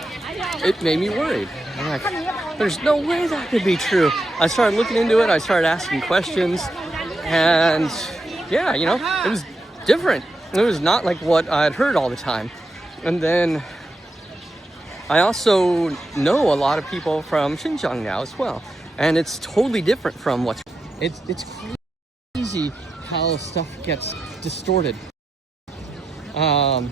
it made me worried. I'm like, there's no way that could be true. I started looking into it, I started asking questions, and yeah, you know, it was different. It was not like what I'd heard all the time. And then I also know a lot of people from Xinjiang now as well, and it's totally different from what's. It's crazy how stuff gets distorted. I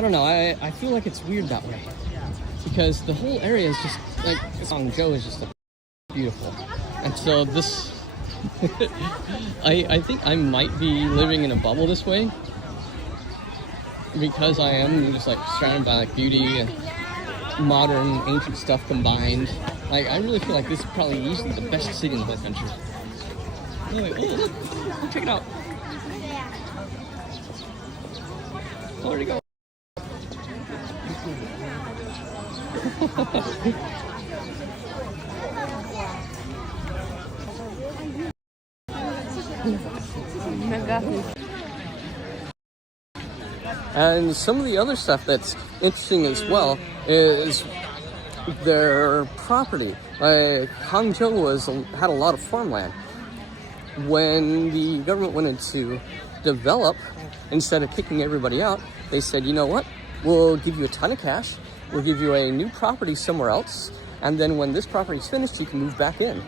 don't know. I feel like it's weird that way because the whole area is just like Hangzhou is just beautiful, and so this. I think I might be living in a bubble this way because I am just like surrounded by like beauty and modern ancient stuff combined. Like I really feel like this is probably easily the best city in the whole country. Oh, wait, oh look, check it out. Oh, where'd it go? And some of the other stuff that's interesting as well is their property. Hangzhou had a lot of farmland. When the government went in to develop, instead of kicking everybody out, they said, you know what, we'll give you a ton of cash, we'll give you a new property somewhere else, and then when this property's finished, you can move back in.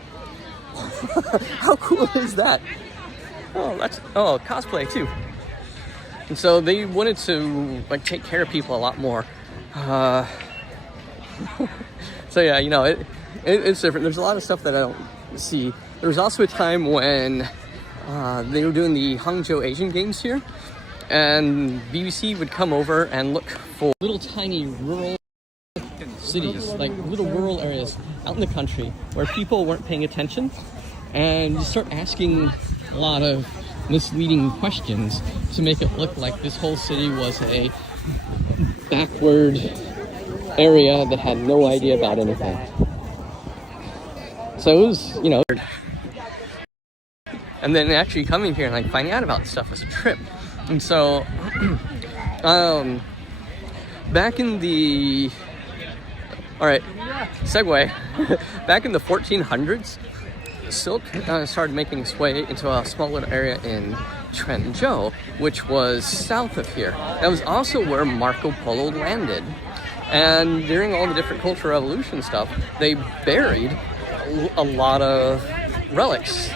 How cool is that? Oh, cosplay too. And so they wanted to like take care of people a lot more. So yeah, you know, it's different. There's a lot of stuff that I don't see. There was also a time when they were doing the Hangzhou Asian Games here, and BBC would come over and look for little tiny rural cities, like little rural areas out in the country where people weren't paying attention, and you start asking a lot of misleading questions to make it look like this whole city was a backward area that had no idea about anything. So it was, you know, and then actually coming here and like finding out about stuff was a trip. And so back in the back in the 1400s, silk started making its way into a small little area in Hangzhou, which was south of here. That was also where Marco Polo landed. And during all the different Cultural Revolution stuff, they buried a lot of relics.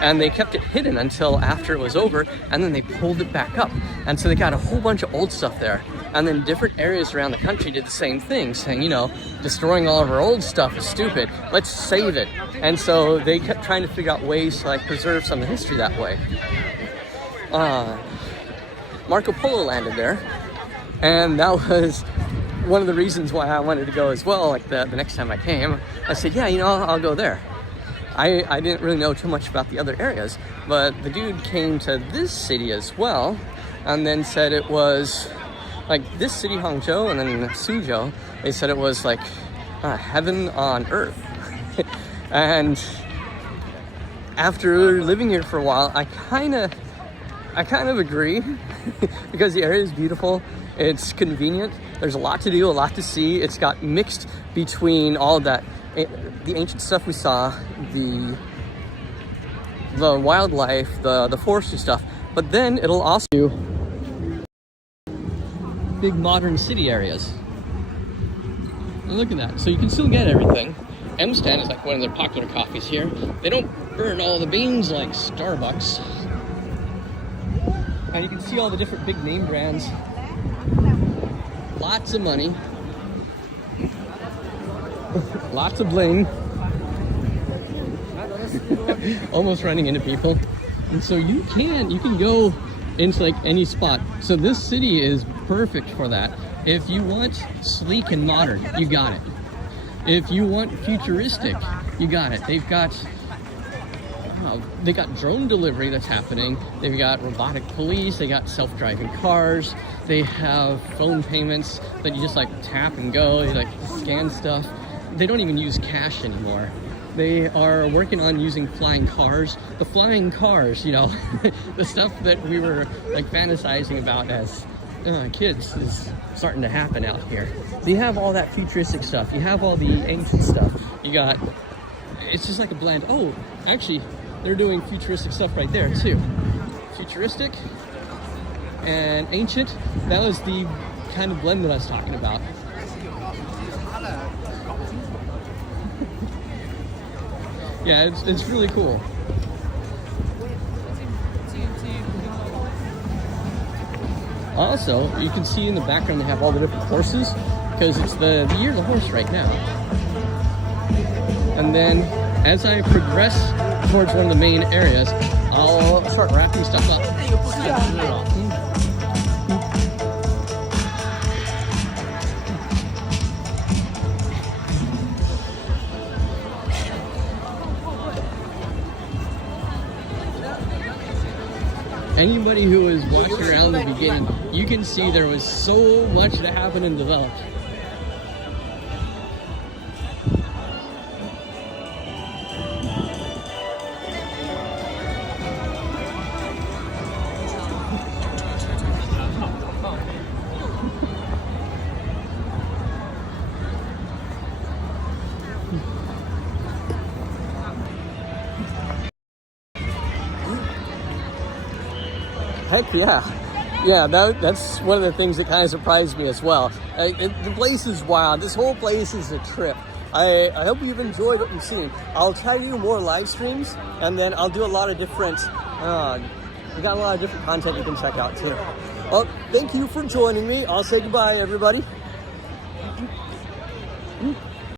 And they kept it hidden until after it was over, and then they pulled it back up. And so they got a whole bunch of old stuff there. And then different areas around the country did the same thing, saying, you know, destroying all of our old stuff is stupid. Let's save it. And so they kept trying to figure out ways to like preserve some of the history that way. Marco Polo landed there, and that was one of the reasons why I wanted to go as well. Like the next time I came, I said, yeah, you know, I'll go there. I didn't really know too much about the other areas, but the dude came to this city as well, and then said it was like this city, Hangzhou, and then Suzhou, they said it was like heaven on earth. And after living here for a while, I kind of agree because the area is beautiful, it's convenient, there's a lot to do, a lot to see. It's got mixed between all of that, the ancient stuff we saw, the wildlife, the forestry stuff, but then it'll also do big modern city areas. And look at that. So you can still get everything. M-Stand is like one of their popular coffees here. They don't burn all the beans like Starbucks. And you can see all the different big name brands. Lots of money. Lots of bling. Almost running into people. And so you can go into like any spot. So this city is perfect for that. If you want sleek and modern, you got it. If you want futuristic, you got it. They got drone delivery that's happening. They've got robotic police. They got self-driving cars. They have phone payments that you just like tap and go. You like scan stuff. They don't even use cash anymore. They are working on using flying cars. The flying cars, you know, the stuff that we were like fantasizing about as kids is starting to happen out here. You have all that futuristic stuff. You have all the ancient stuff. It's just like a blend. Oh, actually, they're doing futuristic stuff right there too. Futuristic and ancient. That was the kind of blend that I was talking about. Yeah, it's really cool. Also, you can see in the background they have all the different horses because it's the year of the horse right now. And then as I progress towards one of the main areas, I'll start wrapping stuff up. Anybody who was watching around the beginning, you can see there was so much that happened and developed. Heck yeah. Yeah, that's one of the things that kind of surprised me as well. The place is wild. This whole place is a trip. I hope you've enjoyed what you've seen. I'll try to do more live streams, and then I'll do a lot of different, we got a lot of different content you can check out too. Well, thank you for joining me. I'll say goodbye, everybody.